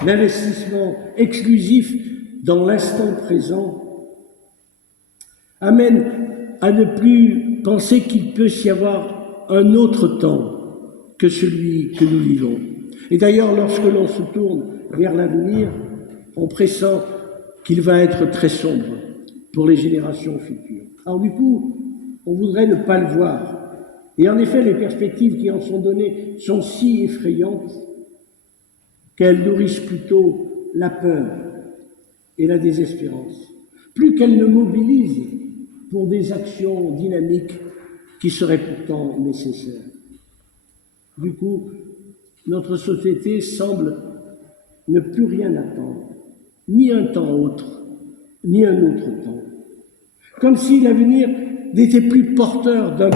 L'investissement exclusif dans l'instant présent amène à ne plus penser qu'il peut y avoir un autre temps que celui que nous vivons. Et d'ailleurs, lorsque l'on se tourne vers l'avenir, on pressent qu'il va être très sombre pour les générations futures. Alors du coup, on voudrait ne pas le voir. Et en effet, les perspectives qui en sont données sont si effrayantes qu'elles nourrissent plutôt la peur et la désespérance, plus qu'elles ne mobilisent pour des actions dynamiques qui seraient pourtant nécessaires. Du coup, notre société semble ne plus rien attendre, ni un temps autre, ni un autre temps. Comme si l'avenir n'était plus porteur d'un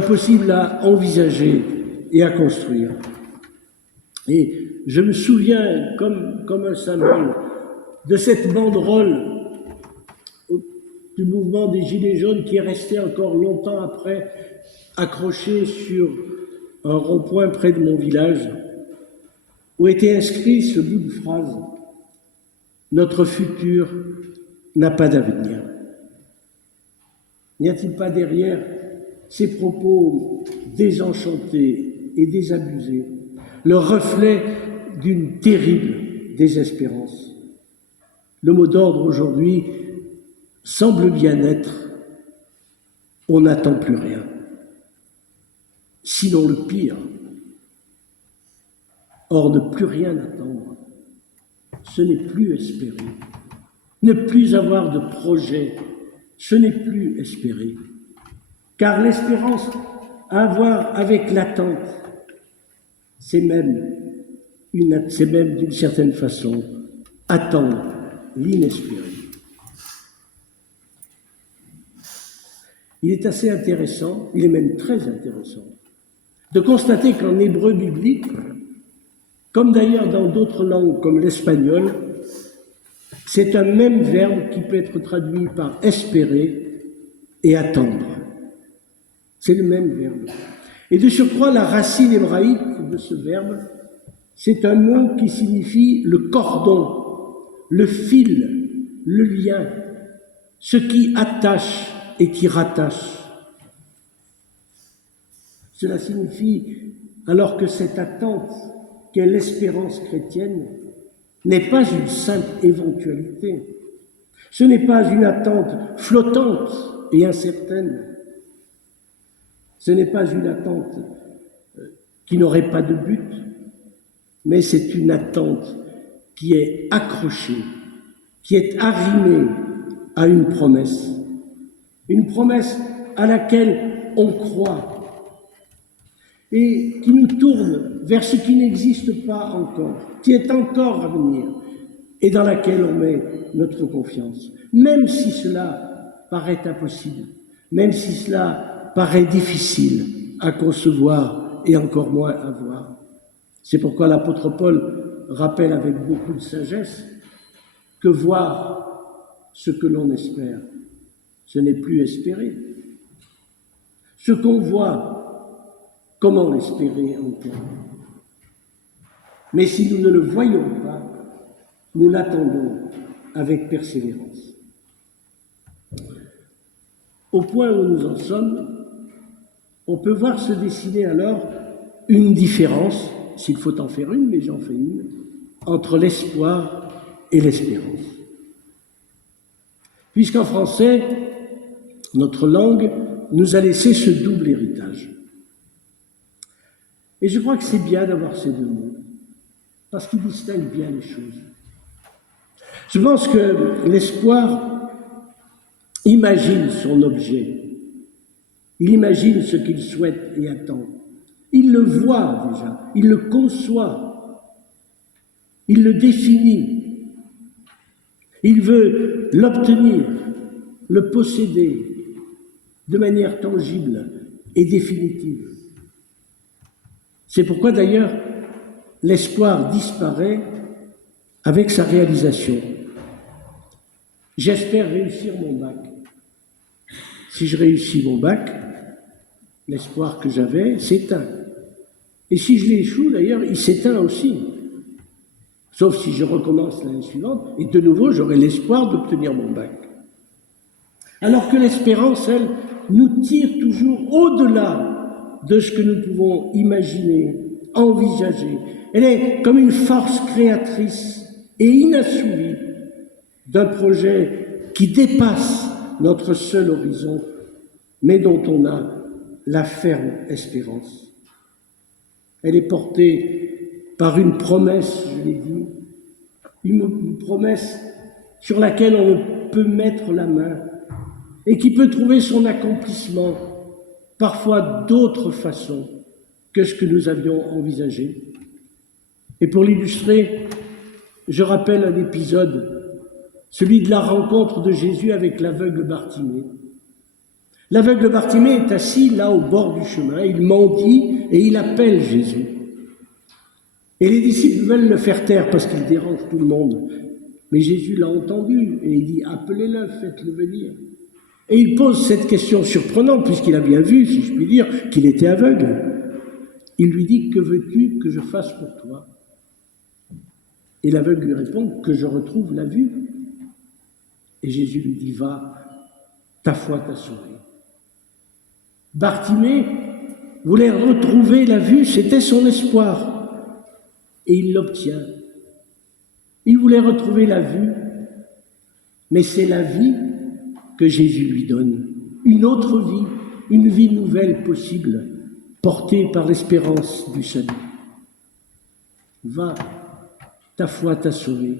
possible à envisager et à construire. Et je me souviens, comme un symbole, de cette banderole du mouvement des Gilets jaunes qui est resté encore longtemps après accrochée sur un rond-point près de mon village, où était inscrit ce bout de phrase « Notre futur n'a pas d'avenir ». N'y a-t-il pas derrière ces propos désenchantés et désabusés le reflet d'une terrible désespérance? Le mot d'ordre aujourd'hui semble bien être « on n'attend plus rien ». Sinon le pire. Or, ne plus rien attendre, ce n'est plus espérer. Ne plus avoir de projet, ce n'est plus espérer. Car l'espérance a à voir avec l'attente, c'est même d'une certaine façon attendre l'inespéré. Il est assez intéressant, il est même très intéressant, de constater qu'en hébreu biblique, comme d'ailleurs dans d'autres langues comme l'espagnol, c'est un même verbe qui peut être traduit par espérer et attendre. C'est le même verbe. Et de surcroît, la racine hébraïque de ce verbe, c'est un mot qui signifie le cordon, le fil, le lien, ce qui attache et qui rattache. Cela signifie alors que cette attente qu'est l'espérance chrétienne n'est pas une simple éventualité. Ce n'est pas une attente flottante et incertaine. Ce n'est pas une attente qui n'aurait pas de but, mais c'est une attente qui est accrochée, qui est arrimée à une promesse à laquelle on croit et qui nous tourne vers ce qui n'existe pas encore, qui est encore à venir et dans laquelle on met notre confiance, même si cela paraît impossible, même si cela paraît difficile à concevoir et encore moins à voir. C'est pourquoi l'apôtre Paul rappelle avec beaucoup de sagesse que voir ce que l'on espère, ce n'est plus espérer. Ce qu'on voit, comment l'espérer encore? Mais si nous ne le voyons pas, nous l'attendons avec persévérance. Au point où nous en sommes, on peut voir se dessiner alors une différence, s'il faut en faire une, mais j'en fais une, entre l'espoir et l'espérance. Puisqu'en français, notre langue nous a laissé ce double héritage. Et je crois que c'est bien d'avoir ces deux mots, parce qu'ils distinguent bien les choses. Je pense que l'espoir imagine son objet, il imagine ce qu'il souhaite et attend. Il le voit déjà, il le conçoit, il le définit, il veut l'obtenir, le posséder de manière tangible et définitive. C'est pourquoi d'ailleurs l'espoir disparaît avec sa réalisation. J'espère réussir mon bac. Si je réussis mon bac, l'espoir que j'avais s'éteint. Et si je l'échoue, d'ailleurs, il s'éteint aussi. Sauf si je recommence l'année suivante, et de nouveau, j'aurai l'espoir d'obtenir mon bac. Alors que l'espérance, elle, nous tire toujours au-delà de ce que nous pouvons imaginer, envisager. Elle est comme une force créatrice et inassouvie d'un projet qui dépasse notre seul horizon, mais dont on a la ferme espérance. Elle est portée par une promesse, je l'ai dit, une promesse sur laquelle on ne peut mettre la main et qui peut trouver son accomplissement parfois d'autres façons que ce que nous avions envisagé. Et pour l'illustrer, je rappelle un épisode, celui de la rencontre de Jésus avec l'aveugle Bartimée. L'aveugle Bartimée est assis là au bord du chemin, il mendie et il appelle Jésus. Et les disciples veulent le faire taire parce qu'il dérange tout le monde. Mais Jésus l'a entendu et il dit « Appelez-le, faites-le venir ». Et il pose cette question surprenante, puisqu'il a bien vu, si je puis dire, qu'il était aveugle. Il lui dit « Que veux-tu que je fasse pour toi ?» Et l'aveugle lui répond « Que je retrouve la vue ». Et Jésus lui dit « Va, ta foi t'a sauvé ». Bartimée voulait retrouver la vue, c'était son espoir. Et il l'obtient. Il voulait retrouver la vue, mais c'est la vie que Jésus lui donne. Une autre vie, une vie nouvelle possible, portée par l'espérance du salut. Va, ta foi t'a sauvé.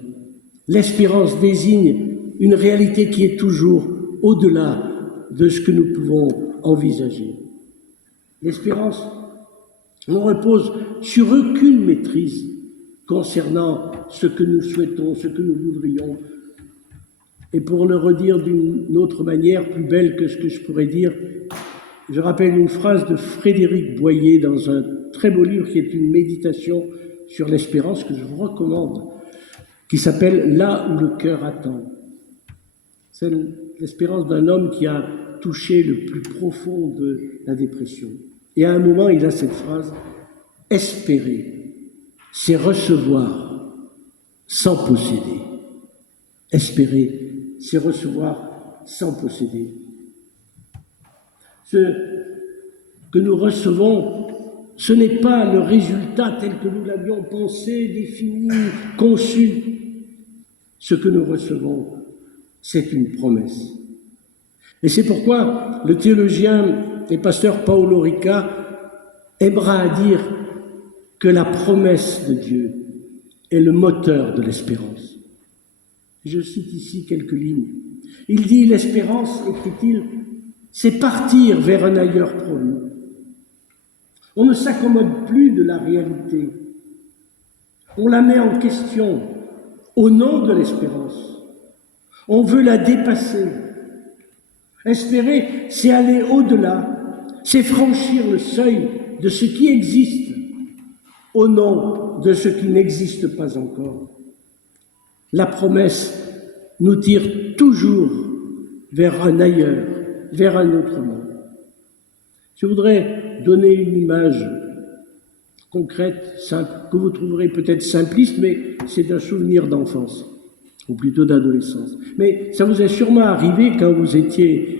L'espérance désigne une réalité qui est toujours au-delà de ce que nous pouvons envisager. L'espérance ne repose sur aucune maîtrise concernant ce que nous souhaitons, ce que nous voudrions. Et pour le redire d'une autre manière, plus belle que ce que je pourrais dire, je rappelle une phrase de Frédéric Boyer dans un très beau livre qui est une méditation sur l'espérance que je vous recommande, qui s'appelle « Là où le cœur attend ». C'est l'espérance d'un homme qui a touché le plus profond de la dépression. Et à un moment, il a cette phrase « Espérer, c'est recevoir sans posséder. » Espérer, c'est recevoir sans posséder. Ce que nous recevons, ce n'est pas le résultat tel que nous l'avions pensé, défini, conçu. Ce que nous recevons, c'est une promesse. Et c'est pourquoi le théologien et pasteur Paolo Rica aimera à dire que la promesse de Dieu est le moteur de l'espérance. Je cite ici quelques lignes. Il dit « L'espérance, écrit-il, c'est partir vers un ailleurs promis. On ne s'accommode plus de la réalité. On la met en question au nom de l'espérance. On veut la dépasser. Espérer, c'est aller au-delà, c'est franchir le seuil de ce qui existe au nom de ce qui n'existe pas encore. La promesse nous tire toujours vers un ailleurs, vers un autre monde. Je voudrais donner une image concrète, simple, que vous trouverez peut-être simpliste, mais c'est un souvenir d'enfance, ou plutôt d'adolescence. Mais ça vous est sûrement arrivé quand vous étiez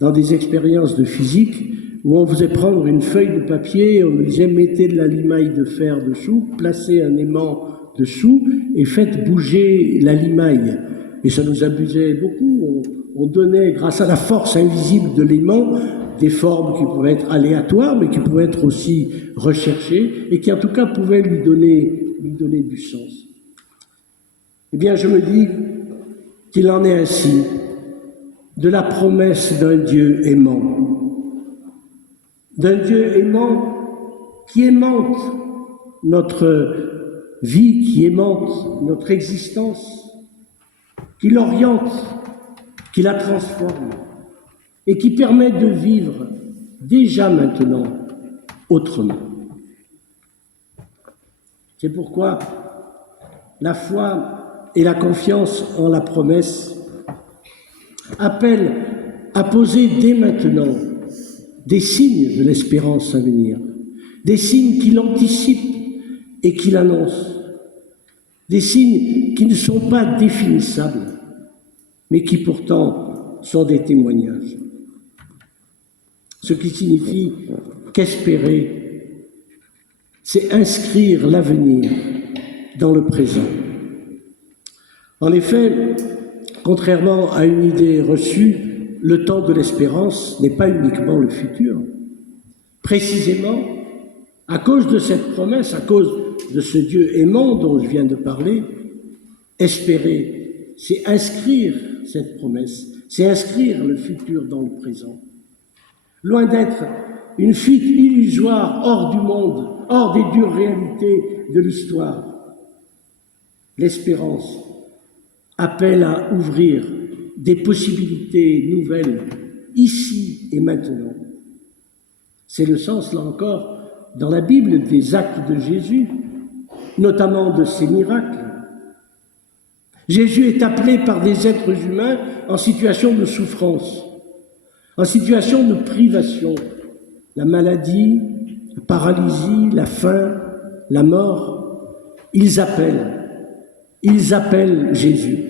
dans des expériences de physique, où on faisait prendre une feuille de papier, on nous disait mettez de la limaille de fer dessous, placez un aimant dessous et faites bouger la limaille. Et ça nous abusait beaucoup. On donnait, grâce à la force invisible de l'aimant, des formes qui pouvaient être aléatoires, mais qui pouvaient être aussi recherchées, et qui en tout cas pouvaient lui donner du sens. Eh bien, je me dis qu'il en est ainsi de la promesse d'un Dieu aimant. D'un Dieu aimant qui aimante notre vie, qui aimante notre existence, qui l'oriente, qui la transforme et qui permet de vivre déjà maintenant autrement. C'est pourquoi la foi et la confiance en la promesse appellent à poser dès maintenant des signes de l'espérance à venir, des signes qu'il anticipe et qu'il annonce, des signes qui ne sont pas définissables, mais qui pourtant sont des témoignages. Ce qui signifie qu'espérer, c'est inscrire l'avenir dans le présent. En effet, contrairement à une idée reçue, le temps de l'espérance n'est pas uniquement le futur. Précisément, à cause de cette promesse, à cause de ce Dieu aimant dont je viens de parler, espérer, c'est inscrire cette promesse, c'est inscrire le futur dans le présent. Loin d'être une fuite illusoire hors du monde, hors des dures réalités de l'histoire, l'espérance appelle à ouvrir des possibilités nouvelles, ici et maintenant. C'est le sens, là encore, dans la Bible, des actes de Jésus, notamment de ses miracles. Jésus est appelé par des êtres humains en situation de souffrance, en situation de privation, la maladie, la paralysie, la faim, la mort. Ils appellent Jésus.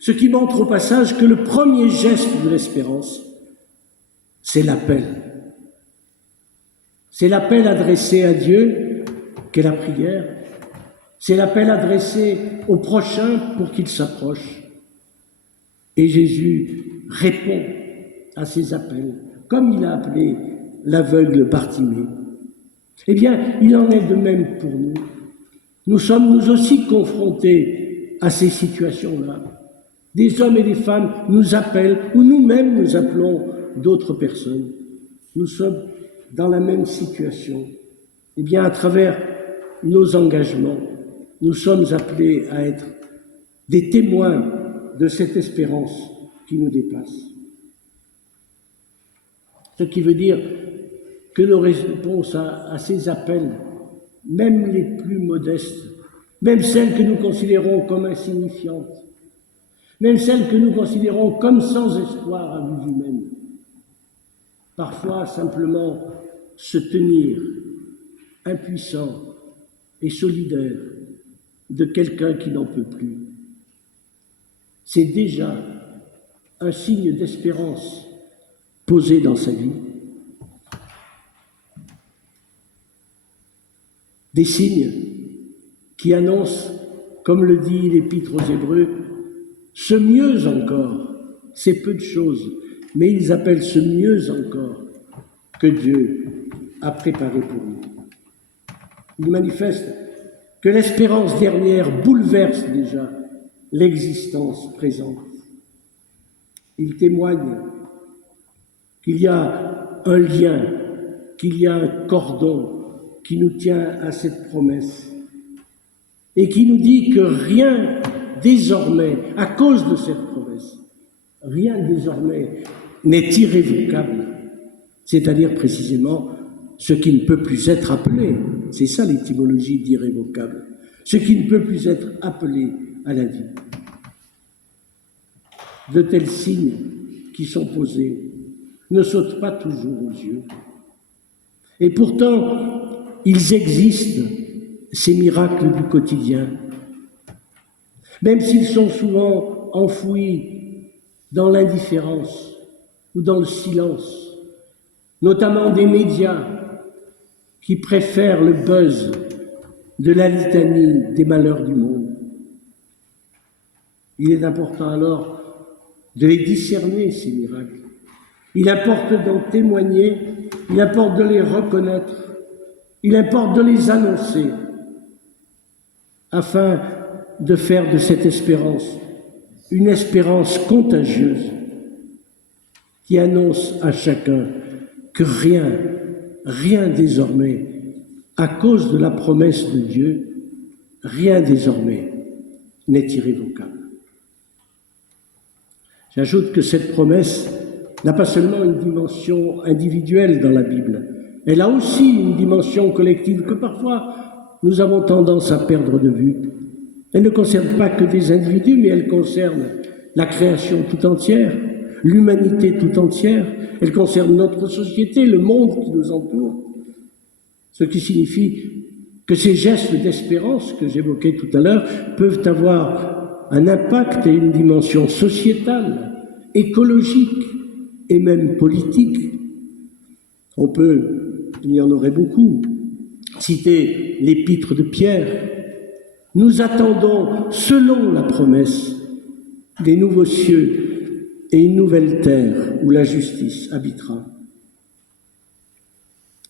Ce qui montre au passage que le premier geste de l'espérance, c'est l'appel. C'est l'appel adressé à Dieu, qu'est la prière. C'est l'appel adressé au prochain pour qu'il s'approche. Et Jésus répond à ces appels, comme il a appelé l'aveugle Bartimée. Eh bien, il en est de même pour nous. Nous sommes nous aussi confrontés à ces situations-là. Des hommes et des femmes nous appellent, ou nous-mêmes nous appelons d'autres personnes. Nous sommes dans la même situation. Eh bien, à travers nos engagements, nous sommes appelés à être des témoins de cette espérance qui nous dépasse. Ce qui veut dire que nos réponses à ces appels, même les plus modestes, même celles que nous considérons comme insignifiantes, même celles que nous considérons comme sans espoir à vue humaine, parfois simplement se tenir impuissant et solidaire de quelqu'un qui n'en peut plus. C'est déjà un signe d'espérance posé dans sa vie. Des signes qui annoncent, comme le dit l'Épître aux Hébreux, ce mieux encore, c'est peu de choses, mais ils appellent ce mieux encore que Dieu a préparé pour nous. Ils manifestent que l'espérance dernière bouleverse déjà l'existence présente. Ils témoignent qu'il y a un lien, qu'il y a un cordon qui nous tient à cette promesse et qui nous dit que rien désormais, à cause de cette promesse, rien désormais n'est irrévocable, c'est-à-dire précisément ce qui ne peut plus être appelé. C'est ça l'étymologie d'irrévocable. Ce qui ne peut plus être appelé à la vie. De tels signes qui sont posés ne sautent pas toujours aux yeux. Et pourtant, ils existent, ces miracles du quotidien. Même s'ils sont souvent enfouis dans l'indifférence ou dans le silence, notamment des médias qui préfèrent le buzz de la litanie des malheurs du monde. Il est important alors de les discerner, ces miracles. Il importe d'en témoigner, il importe de les reconnaître, il importe de les annoncer, afin de faire de cette espérance une espérance contagieuse qui annonce à chacun que rien désormais, à cause de la promesse de Dieu, rien désormais n'est irrévocable. J'ajoute que cette promesse n'a pas seulement une dimension individuelle dans la Bible, elle a aussi une dimension collective que parfois nous avons tendance à perdre de vue. Elle ne concerne pas que des individus, mais elle concerne la création tout entière. l'humanité tout entière, elle concerne notre société, le monde qui nous entoure, ce qui signifie que ces gestes d'espérance que j'évoquais tout à l'heure peuvent avoir un impact et une dimension sociétale, écologique et même politique. Il y en aurait beaucoup, citer l'épître de Pierre. Nous attendons, selon la promesse, des nouveaux cieux et une nouvelle terre où la justice habitera.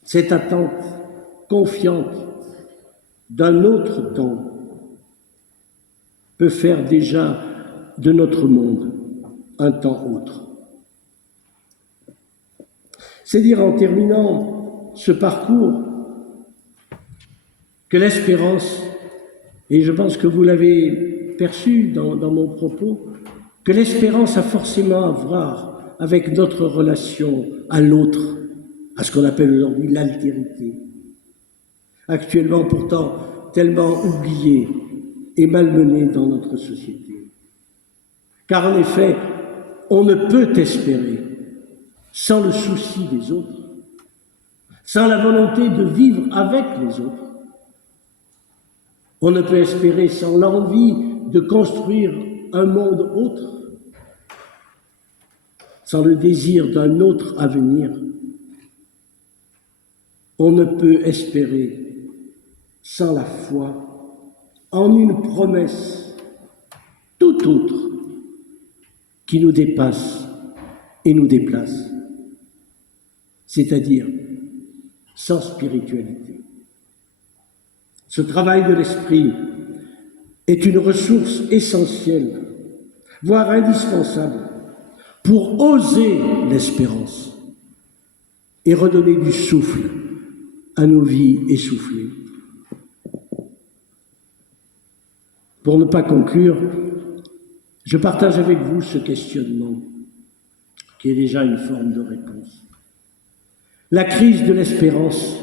Cette attente confiante d'un autre temps peut faire déjà de notre monde un temps autre. C'est dire en terminant ce parcours que l'espérance, et je pense que vous l'avez perçu dans mon propos, que l'espérance a forcément à voir avec notre relation à l'autre, à ce qu'on appelle aujourd'hui l'altérité. Actuellement pourtant tellement oubliée et malmenée dans notre société. Car en effet, on ne peut espérer sans le souci des autres, sans la volonté de vivre avec les autres. On ne peut espérer sans l'envie de construire un monde autre, sans le désir d'un autre avenir. On ne peut espérer sans la foi en une promesse tout autre qui nous dépasse et nous déplace, c'est-à-dire sans spiritualité. Ce travail de l'esprit est une ressource essentielle, voire indispensable, pour oser l'espérance et redonner du souffle à nos vies essoufflées. Pour ne pas conclure, je partage avec vous ce questionnement, qui est déjà une forme de réponse. La crise de l'espérance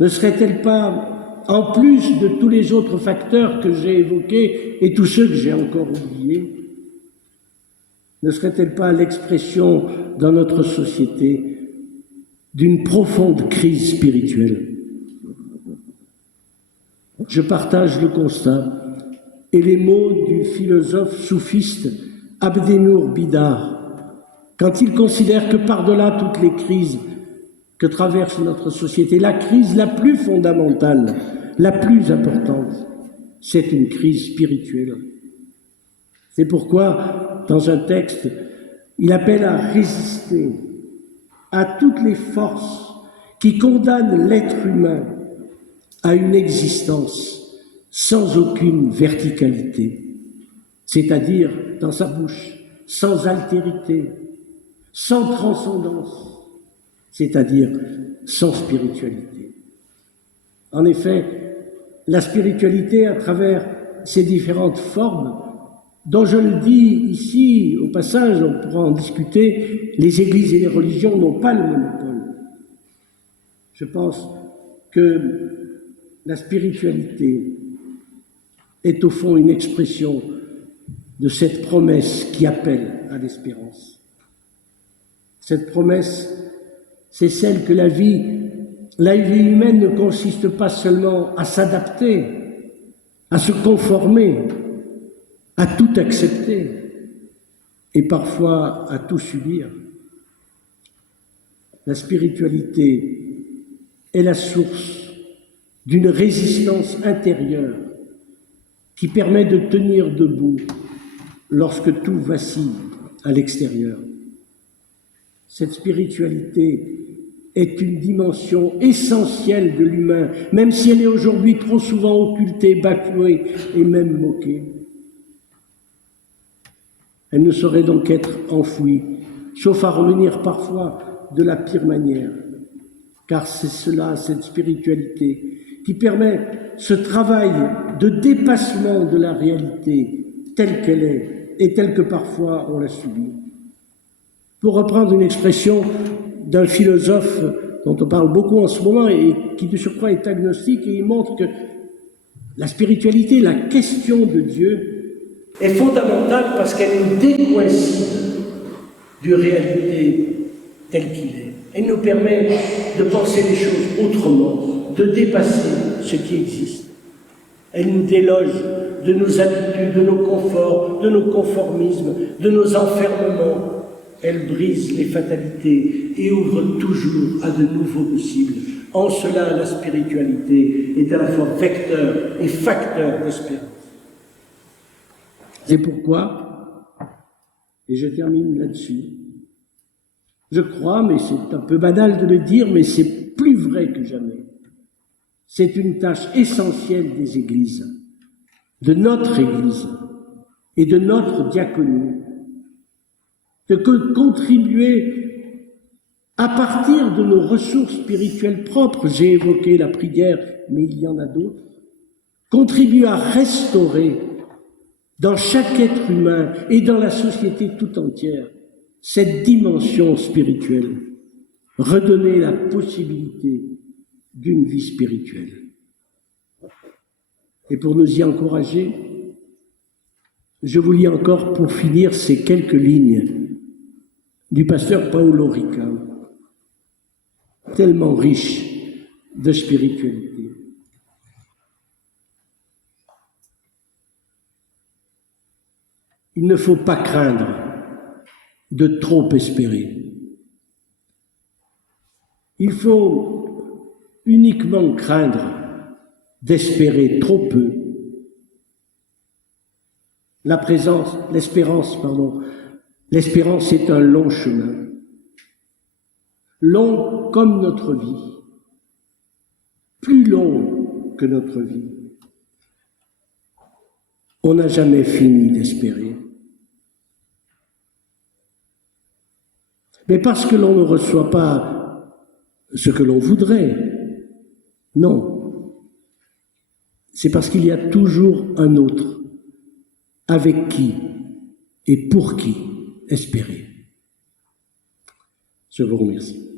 ne serait-elle pas, en plus de tous les autres facteurs que j'ai évoqués et tous ceux que j'ai encore oubliés, ne serait-elle pas l'expression dans notre société d'une profonde crise spirituelle? Je partage le constat et les mots du philosophe soufiste Abdenour Bidar quand il considère que par-delà toutes les crises que traverse notre société, la crise la plus fondamentale, la plus importante, c'est une crise spirituelle. C'est pourquoi, dans un texte, il appelle à résister à toutes les forces qui condamnent l'être humain à une existence sans aucune verticalité, c'est-à-dire, dans sa bouche, sans altérité, sans transcendance, c'est-à-dire sans spiritualité. En effet, la spiritualité, à travers ses différentes formes, dont je le dis ici, au passage, on pourra en discuter, les églises et les religions n'ont pas le monopole. Je pense que la spiritualité est au fond une expression de cette promesse qui appelle à l'espérance. Cette promesse, c'est celle que la vie humaine ne consiste pas seulement à s'adapter, à se conformer, à tout accepter et parfois à tout subir. La spiritualité est la source d'une résistance intérieure qui permet de tenir debout lorsque tout vacille à l'extérieur. Cette spiritualité est une dimension essentielle de l'humain, même si elle est aujourd'hui trop souvent occultée, bafouée et même moquée. Elle ne saurait donc être enfouie, sauf à revenir parfois de la pire manière, car c'est cela, cette spiritualité, qui permet ce travail de dépassement de la réalité telle qu'elle est et telle que parfois on la subit. Pour reprendre une expression d'un philosophe dont on parle beaucoup en ce moment et qui de surcroît est agnostique, et il montre que la spiritualité, la question de Dieu, est fondamentale parce qu'elle nous décoïncide du réalité telle qu'il est. Elle nous permet de penser les choses autrement, de dépasser ce qui existe. Elle nous déloge de nos habitudes, de nos conforts, de nos conformismes, de nos enfermements. Elle brise les fatalités et ouvre toujours à de nouveaux possibles. En cela, la spiritualité est à la fois vecteur et facteur d'espérance. C'est pourquoi, et je termine là-dessus, je crois, mais c'est un peu banal de le dire, mais c'est plus vrai que jamais. C'est une tâche essentielle des églises, de notre Église et de notre diaconie, de contribuer à partir de nos ressources spirituelles propres, j'ai évoqué la prière, mais il y en a d'autres, contribuer à restaurer dans chaque être humain et dans la société tout entière cette dimension spirituelle, redonner la possibilité d'une vie spirituelle. Et pour nous y encourager, je vous lis encore pour finir ces quelques lignes du pasteur Paolo Rica, tellement riche de spiritualité. Il ne faut pas craindre de trop espérer. Il faut uniquement craindre d'espérer trop peu. L'espérance est un long chemin, long comme notre vie, plus long que notre vie. On n'a jamais fini d'espérer. Mais parce que l'on ne reçoit pas ce que l'on voudrait, non. C'est parce qu'il y a toujours un autre avec qui et pour qui espérer. Je vous remercie.